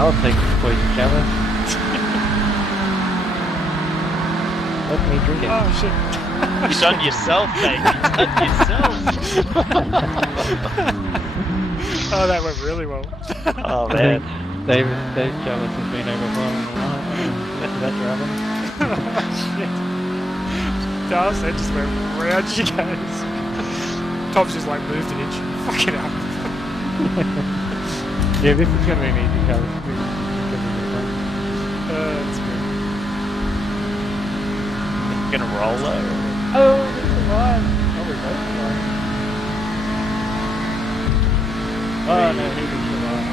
I'll take this poison chalice. Let me drink it. Oh shit. You done yourself, mate. You done yourself. Oh, that went really well. Oh I man. think Dave's chalice has been overflowing alright. That's Robin. Oh shit. Dar's head just went round you guys. Tom's just like moved an inch. Fucking hell. Yeah, this is gonna be an easy chalice. That's good. You gonna roll her? Oh, that's a line. Oh, we both survived. Oh no, he didn't survive.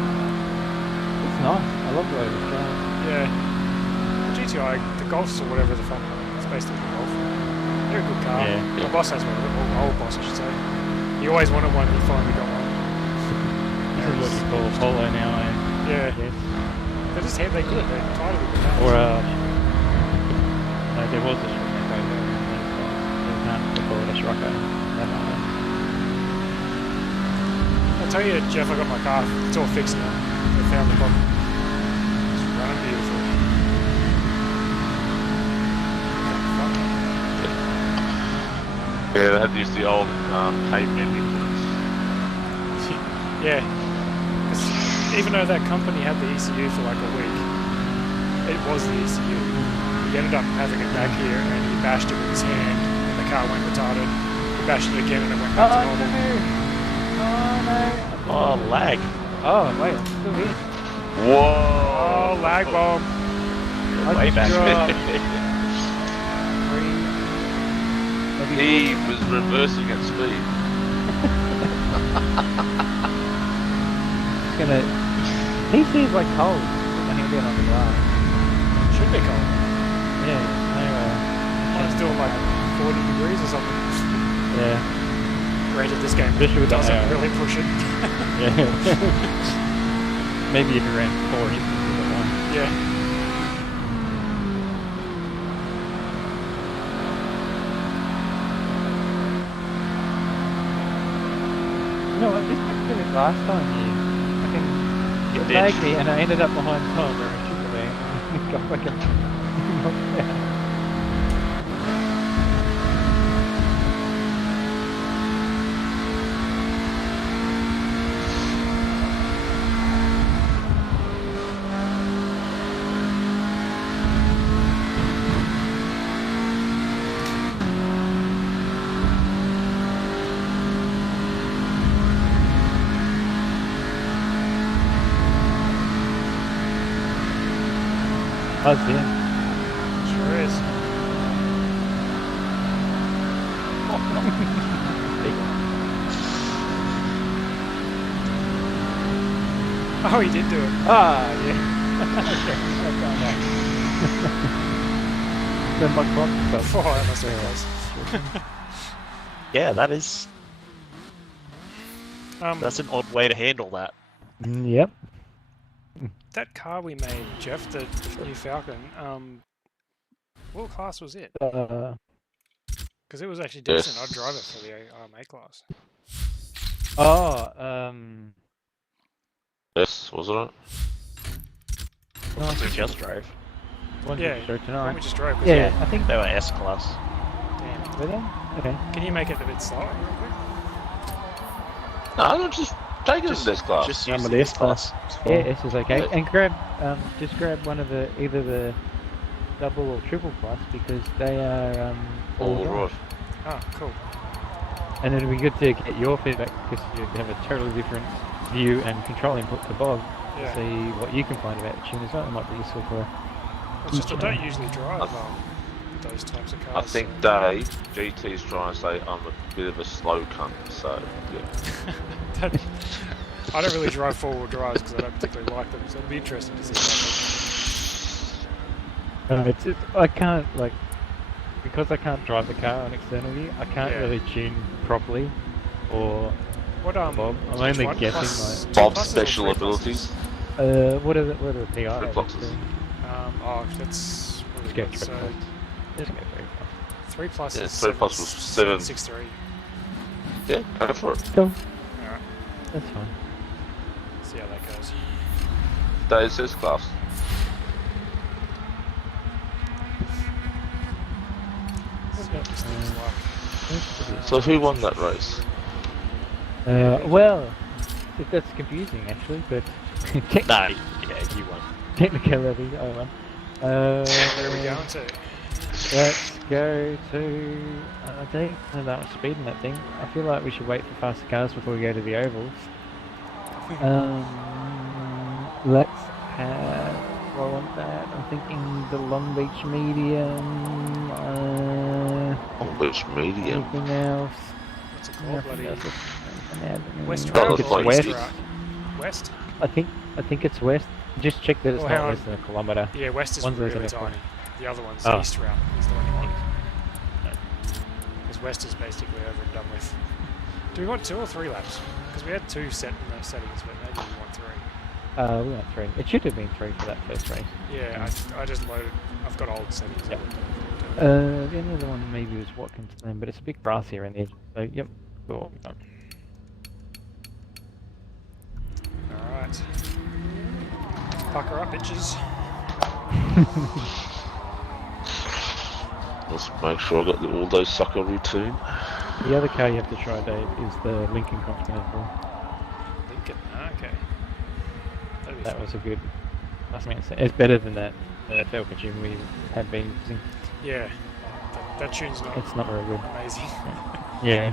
It's nice. I love the way it's going. Yeah. The GTI, the Golfs or whatever the fuck, it's based on the Golf. They're a good car. Yeah. My boss has one, or my old boss I should say. He always wanted one, he finally got one. This is what you call a polo now, eh? Yeah. Yes. They're just they're good, they're entirely good cars. Or no, there was a Scirocco there. They can't call it a Scirocco. I'll tell you, Jeff, I got my car. It's all fixed now. I found the problem. It's running beautiful. Yeah, they had to use the old pavement implements. Yeah. 'Cause even though that company had the ECU for like a week, it was the ECU. He ended up having it back here and he bashed it with his hand and the car went retarded. He bashed it again and it went back to normal. Oh, lag. Oh, wait, I'm still here. Whoa! Oh, lag bomb. Way back. He was reversing at speed. It's gonna. He seems like cold. Put my hand down on the glass. Should be cold. Yeah, Mine's doing like 40 degrees or something. yeah. Granted, this game Especially with the doesn't air. really push it. Yeah. Maybe if you ran 4 inches with it one. Yeah. You know what? This happened to me last time. You It did. lagged me and I ended up behind Tom where I should have been. Got fucking knocked out. Buzzed in. Sure is. Oh, he did do it. Ah, yeah. Okay, Then my clock stopped. Oh, that must have been close. Yeah, that is. That's That's an odd way to handle that. Yep. that car we made, Jeff, the new Falcon. What class was it? Because it was actually decent. I'd drive it for the RMA class. Oh, Yes, wasn't it? We just drove. one Yeah, show Why don't tonight. we just drove? 'Cause Yeah, Yeah. I think They were S class. Really? Okay. Can you make it a bit slower real quick? No, just take it as S class. Just Some use of the the S S class. class. Yeah, S is okay. Yeah. And grab, just grab one of the either the double or triple plus because they are All all right. Oh, cool. And it'll be good to get your feedback because you have a totally different view and control input to Bob to Yeah. see what you can find about the tune as well. It might be useful for. It's just I don't usually drive those types of I cars. think so- Dave, GT's trying to say I'm a bit of a slow cunt, so yeah. I don't really drive four-wheel drives because I don't particularly like them, so it'll be interesting to see I can't like because I can't drive the car on external view. I can't Yeah. really tune properly or what Bob. I'm which only one? guessing Plus- like two Bob's pluses or special three abilities. what are the PI? Three obviously. pluses. That's what Let's we go got, three so plus. Just go 3 plus. 3 plus Yeah, is 3 plus was 7. 6-3. Yeah, go for it. Cool. Alright, That's fine. see how that goes. Dave's S class. See what this thing's like. So who won that race? Well, that's confusing actually, but No, yeah, you won. technicality, I won. Where are we going to? Let's go to. I don't know that much speed in that thing. I feel like we should wait for faster cars before we go to the ovals. Let's have. What I want that. I'm thinking the Long Beach medium. Oh, which medium? Anything else? What's it called? Nothing Bloody else. West Oh, route looks or like east east. route? West? I think it's west. Just check that it's Oh, not hang on. less than a kilometre. Yeah, west is One's less really than a tiny. The other one's Oh. east route is the one you want. Because west is basically over and done with. Do we want 2 or 3 laps? Because we had 2 set in those settings, but maybe we want 3. We went 3. It should have been 3 for that first race. Yeah, I just loaded. I've got old settings. Yep. I The only other one maybe was Watkins Glen, but it's a bit grassy around the edge. So, yep. Cool. Alright. Pucker up, bitches. Let's make sure I got all those sucker routine. The other car you have to try, Dave, is the Lincoln Continental. Lincoln. Okay. That'd be That fun. was a good. I mean, it's better than that Falcon tune we had been using. Yeah. That tune's not It's not very good. amazing. Yeah.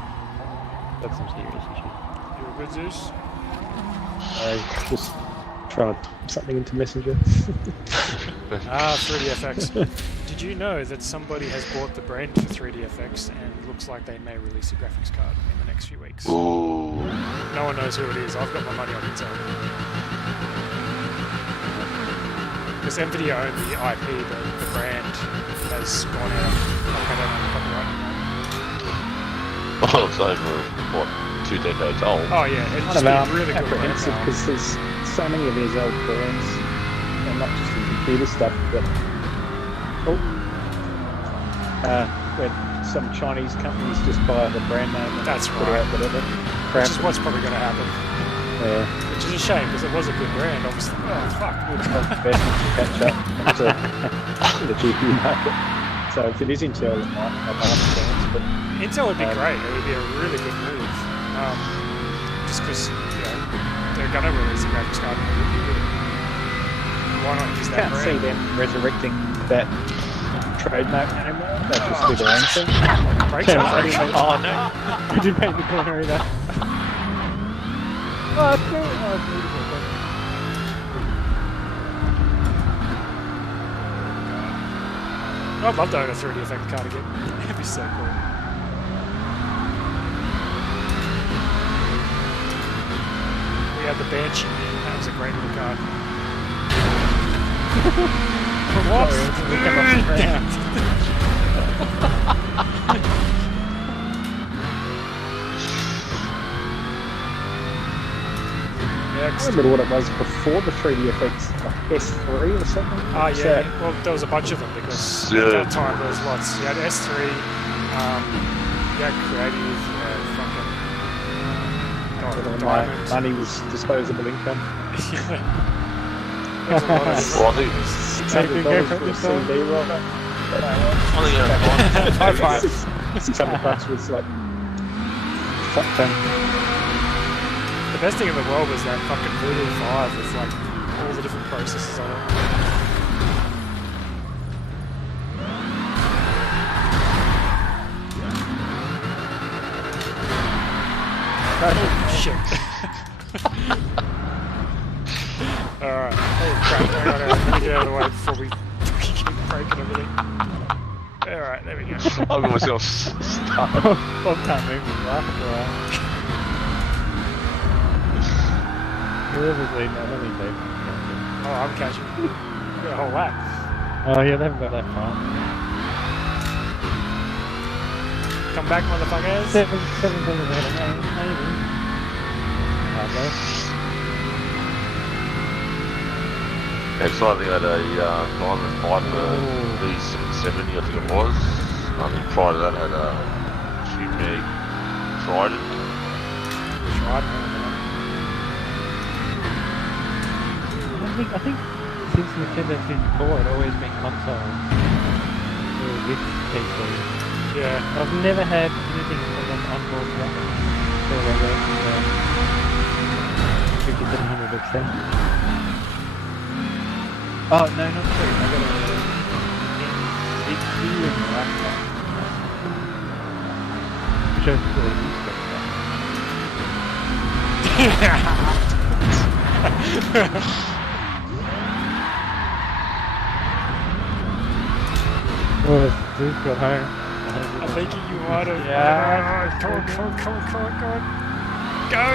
Got some serious issues. You a good Zeus? Just trying to type something into Messenger. 3DFX. Did you know that somebody has bought the brand for 3DFX and looks like they may release a graphics card in the next few weeks? Ooh. No one knows who it is. I've got my money on Intel. Because NVIDIA own the IP, but the brand has gone out. I don't own the copyright. Well, it's over, what, 2 decades old? Oh yeah, it'd I just don't know, be I'm really good brand apprehensive now. because there's so many of these old brands, and not just in computer stuff, but where some Chinese companies just buy the brand name and That's put right. out whatever Which crap. is what's probably going to happen. Yeah, Which is a shame because it was a good brand, obviously. Oh fuck. it's not investment to catch up to the GPU market. So if it is Intel, it might have a chance, but Intel would be great. It would be a really good move. Just because they're going to release a graphics card, and it would be good. Why not use I that can't see brand? them resurrecting that trademark anymore. They just do their own thing. Break shot. Oh no! We didn't paint the corner either. Oh, it's great. Oh, it's beautiful. I'd love to own a 3D effect card again. That'd be so cool. We had the Banshee. That was a great little card. What? Sorry, we came off the ground. I remember what it was before the 3D effects, like S3 or something. Oh What's yeah, that? well there was a bunch of them because Yeah. at that time there was lots. You had S3, you had Creative, you had fucking Whether Diamond. money was disposable income. There was a lot of Well, I think, Same thing $600 for for a this one. CD roller. I think High five. 600 bucks was like fun. The best thing in the world was that fucking Voodoo 5 with like all the different processes on it. Oh shit. Alright. Oh crap, hang on, let me get out of the way before we keep breaking everything. Alright, there we go. I got myself stuck. Bob can't move his life for a while. Whoever's leading that, let me do. Oh, I'm catching. You got a whole lap. Oh yeah, they haven't got that far. Come back, motherfuckers. 7 seconds ahead of me, maybe. Actually, I think I had a 905 V770, I think it was. I think prior to that I had a G-Meg Trident. I think since Nintendo 64 it's always been console with PC. Yeah. I've never had anything from an onboard graphics. So I got 5700 XT. Oh, no, not true. I got a XT in the laptop. Which I really used to. Oh, Zeus got home. I think you might have. Yeah. Come on. Go!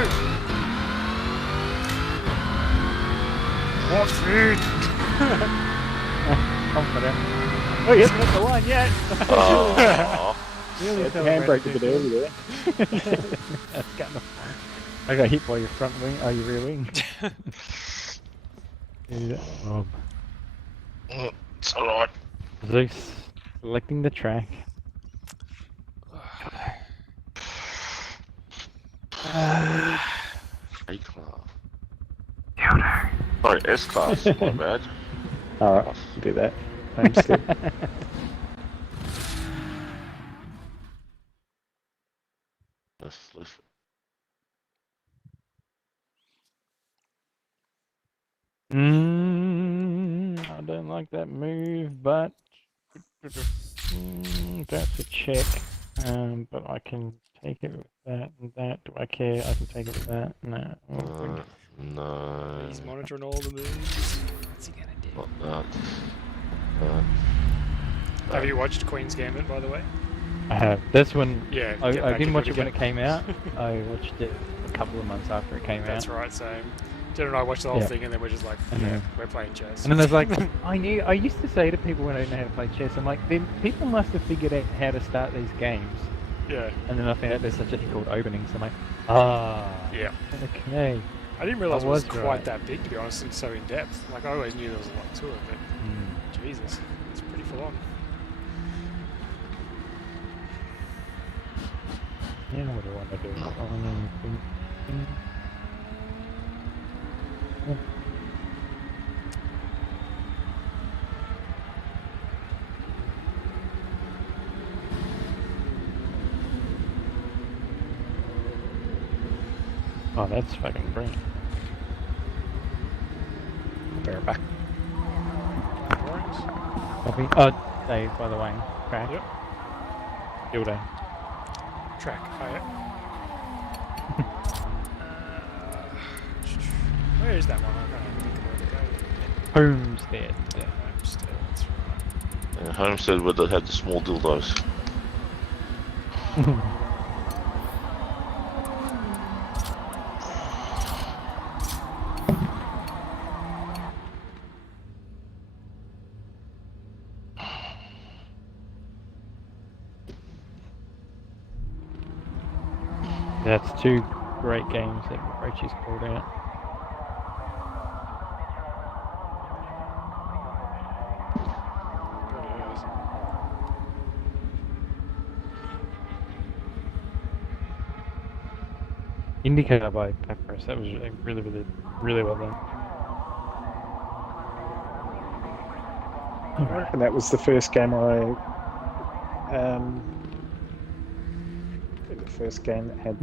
What food? Confident. Oh, yes, not the line yet. Oh. Really Handbrake a bit early there. That's kind of... I got hit by your front wing. Oh, your rear wing. Yeah. Oh. It's alright. Zeus selecting the track. A class. Sorry, S class. My bad. Alright, do that. Homestead. Let's I don't like that move, but that's a check. But I can take it with that and that. Do I care? I can take it with that. No. no. He's monitoring all the moves. What's he gonna do? Not that. Have you watched Queen's Gambit, by the way? I have. This one, Yeah. I get back didn't into watch it when it again. came out. I watched it a couple of months after it came That's out. right, same. Jen and I watched the whole Yeah. thing, and then we're just like, And yeah, then- we're playing chess. And then there's like, I used to say to people when I didn't know how to play chess, I'm like, people must have figured out how to start these games. Yeah. And then I found out there's such a thing called openings. I'm like, Yeah. okay. I didn't realise I it was was quite right. that big, to be honest, and so in depth. Like, I always knew there was a lot to it, but Jesus, it's pretty full on. Yeah, what do I want to do? Oh, that's fucking brilliant. Bear back. Copy. Oh, Dave, by the way. Crash. Yep. Field day. Track. Oh, yeah. Where is that one? I can't even think of where to go. Homestead. Homestead, that's right. And Homestead would have had the small dildos. That's two great games that Rochi's called out. Indicator by Papyrus, that was really well done. I reckon that was the first game I The first game that had.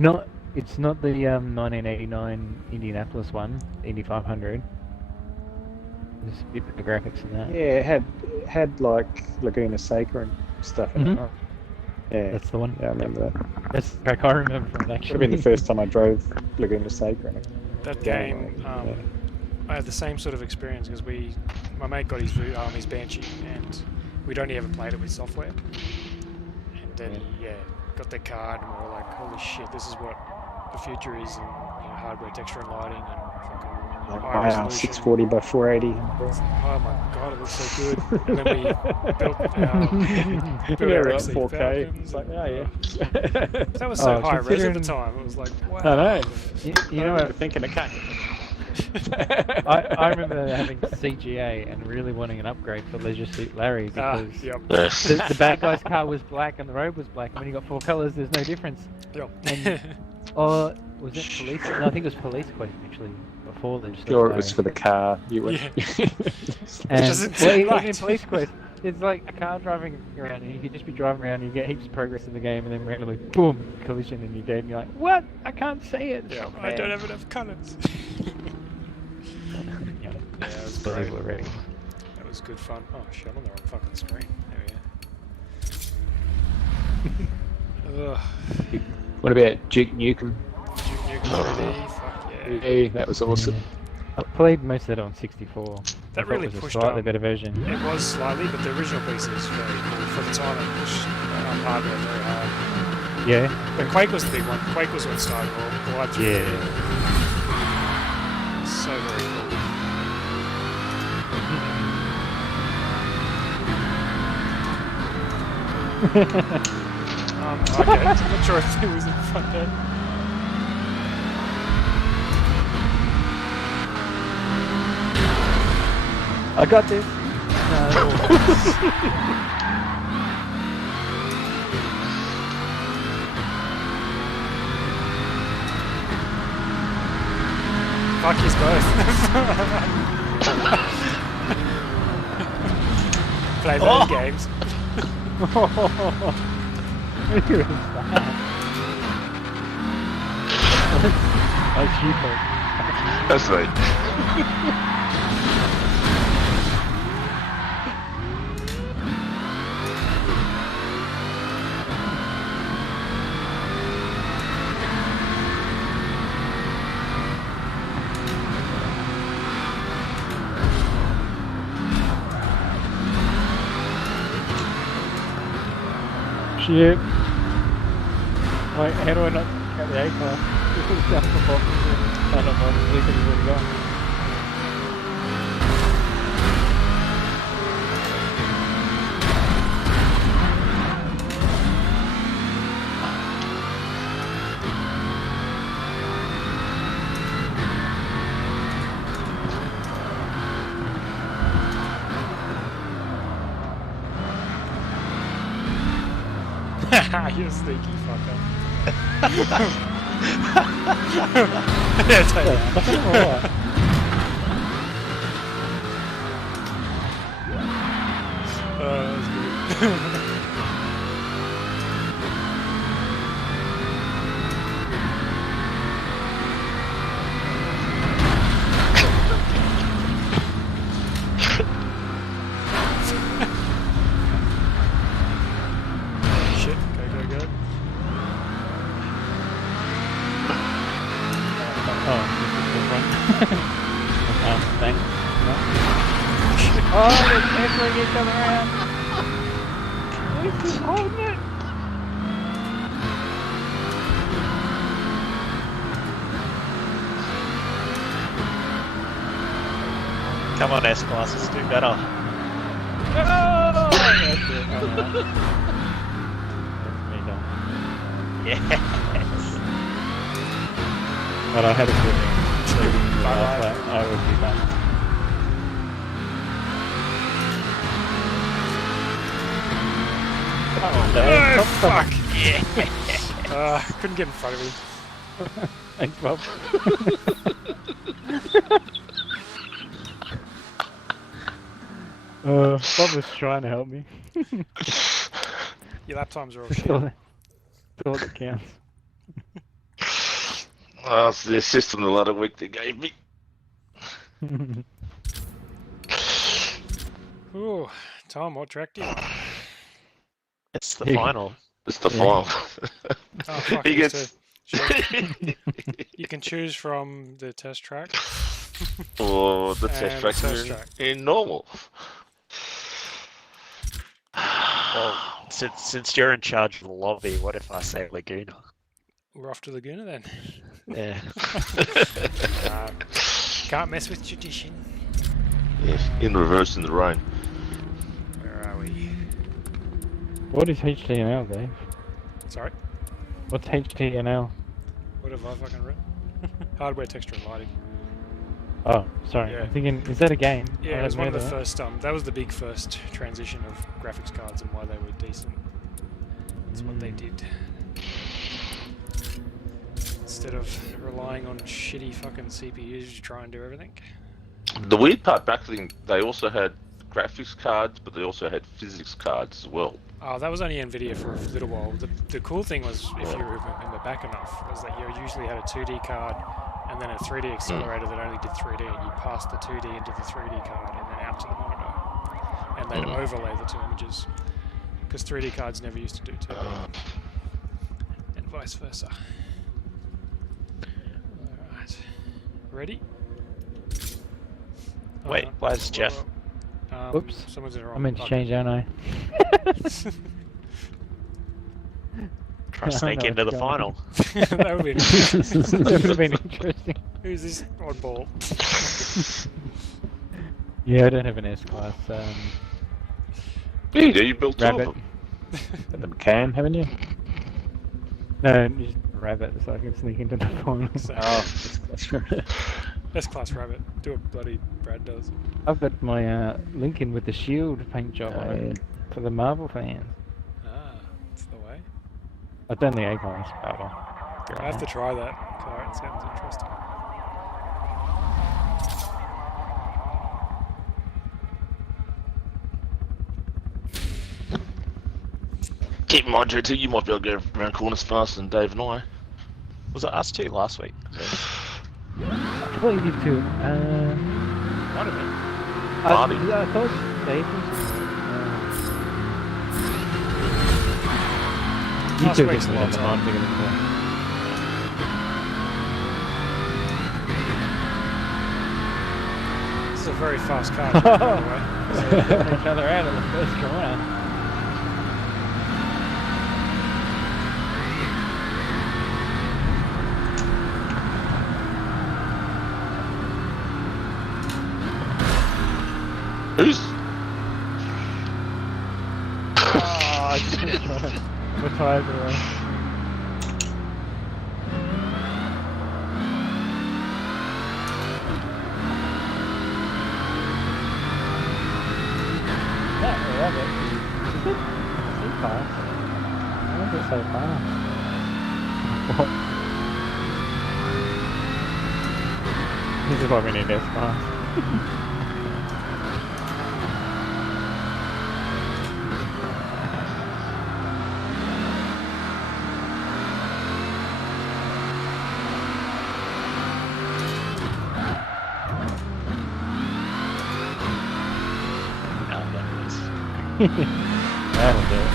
It's not the 1989 Indianapolis one, Indy 500. There's a bit better graphics than that. Yeah, it had like Laguna Seca and stuff in it, Mhm. right? Yeah, That's the one. yeah, I remember that. That's the track I remember from it Would actually. have been the first time I drove Laguna Seca. And That Yeah, game, yeah. I had the same sort of experience because my mate got his Banshee, and we'd only ever played it with software. And then got the card, and we were like, holy shit, this is what the future is, and hardware, texture, and lighting, and fucking high Wow, resolution. 640 by 480. Oh my god, it looks so good. And then we built Yeah, our right, XC 4K. Falcons, It's like, and, oh yeah. that was so high res at the considering- time. It was like, wow. I know. You I know remember what? thinking it can't. I remember having CGA and really wanting an upgrade for Leisure Suit Larry because Yep. Yes. the bad guy's car was black and the road was black, and when you got 4 colours, there's no difference. Yep. And, or was it police? No, I think it was police quest actually before Leisure Suit Sure, it Larry. was for the car. You were. Yeah. And doesn't well, seem even right. in police quest, it's like a car driving around, and you could just be driving around, and you get heaps of progress in the game, and then randomly, boom, collision, and you're dead, and you're like, what? I can't see it. Yeah, Oh, I don't man. have enough colours. Yeah, Yeah, it was believe great. we're ready. That was good fun. Oh shit, I'm on the wrong fucking screen. There we go. Ugh. What about Duke Nukem? Duke Nukem 3D, fuck yeah. Yeah, that was awesome. I played most of it on 64. That I thought really it was pushed a slightly up. better version. It was slightly, but the original piece is very cool. For the time, it pushed hardware very hard. Yeah. But Quake was the big one. Quake was what started all live 3D. Yeah. So very cool. Okay, I'm not sure if it was in front end. I got this. Fuck yous both. Play those games. That's you, folks. That's right. Shit. Wait, how do I not get the A car? Down the bottom. I don't know, at least it's already gone. You sneaky fucker. Yeah, take that. That was good. Shit, go. Oh, this is the front. Thanks. No? Oh, they're canceling each other around. Who's just holding it? Come on, S-Classes, do better. Oh, that's it. Oh, no. That's me done. Yes. But I had a feeling I would be done. Oh, fuck! Yeah. Couldn't get in front of me. Thanks, Bob. Bob was trying to help me. Your lap times are all shit. all that counts. Oh, it's the assist on the ladder week they gave me. Ooh, Tom, what track do you want? It's the Yeah. final. It's the Yeah. final. Oh, fuck, He used gets. You can choose from the test track. Or the And test track test in, track. in normal. Well, since you're in charge of the lobby, what if I say Laguna? We're off to Laguna then. Yeah. Can't mess with tradition. Yes, in reverse in the rain. Where are we? What is HTML, Dave? Sorry, What's HTML? what have I fucking written? Hardware, texture, and lighting. Oh, sorry. Yeah. I'm thinking, is that a game? Yeah, I it was one of the haven't heard first. That was the big first transition of graphics cards and why they were decent. That's what they did. Instead of relying on shitty fucking CPUs to try and do everything. The weird part back then, they also had graphics cards, but they also had physics cards as well. Oh, that was only NVIDIA for a little while. The cool thing was, if you remember back enough, was that you usually had a 2D card and then a 3D accelerator that only did 3D, and you passed the 2D into the 3D card and then out to the monitor. And they'd overlay the two images. Because 3D cards never used to do 2D. And vice versa. Alright. Ready? Wait, where's Jeff? Whoops. Someone's in the wrong I meant to bucket. change, aren't I? Try I sneak know into the what's final. That would be That would have been interesting. Who's this oddball? Yeah, I don't have an S-Class Yeah, you built two rabbit. of them. And them can, haven't you? No, just rabbit so I can sneak into the final. So, Oh, that's right. S-Class rabbit. Do what bloody Brad does. I've got my Lincoln with the shield paint job on it for the Marvel fans. Ah, that's the way. I've done the A-Class battle. I have to try that car. It sounds interesting. Keep in mind, JT, you might be able to go around corners faster than Dave and I. Was it us two last week? I thought you did too. One of it. Marty. I thought Dave was. You Last two week's did a long the time. mind bigger than that. This is a very fast car, by the way. Each other out of the first corner. Who's? Oh, I just the tires away. That rabbit. Is it so fast? I wonder if it's so fast. What? This is what we need this fast. That'll do it.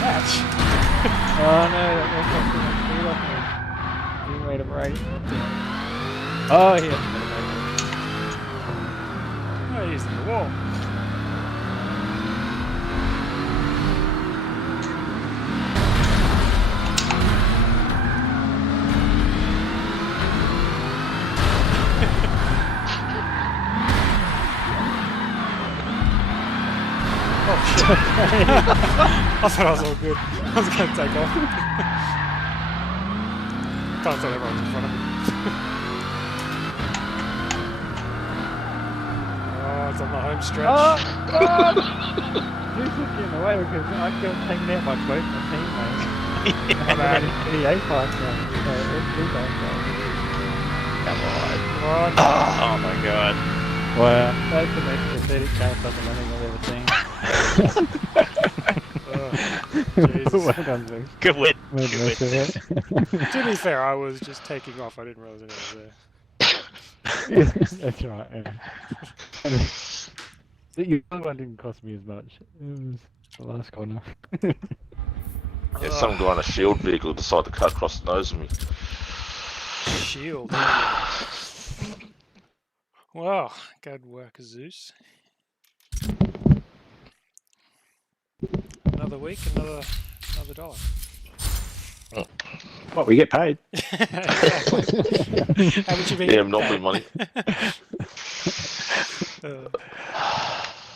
Match. Oh no, that was too much speed off me. You made a break. Oh, he has Oh, he's in the wall. I thought I was all good. I was going to take off. Can't tell everyone's in front of me. Oh, it's on the home stretch. This is getting away because I got taken out by both my teammates. I'm out. The A park now. Come on. Come on. Oh my god. Wow, that's the most pathetic car fucking running I've ever seen. Jesus. Well done, Zeus. Good win. Made Good most win. of it. To be fair, I was just taking off. I didn't realise anyone was there. That's right. Yeah. The other one didn't cost me as much. It was the last corner. Yeah, some guy in a shield vehicle decided to cut across the nose of me. Shield. Well, good work, Zeus. Another week, another dollar. What, we get paid? Haven't you been Yeah, getting not paid? me money.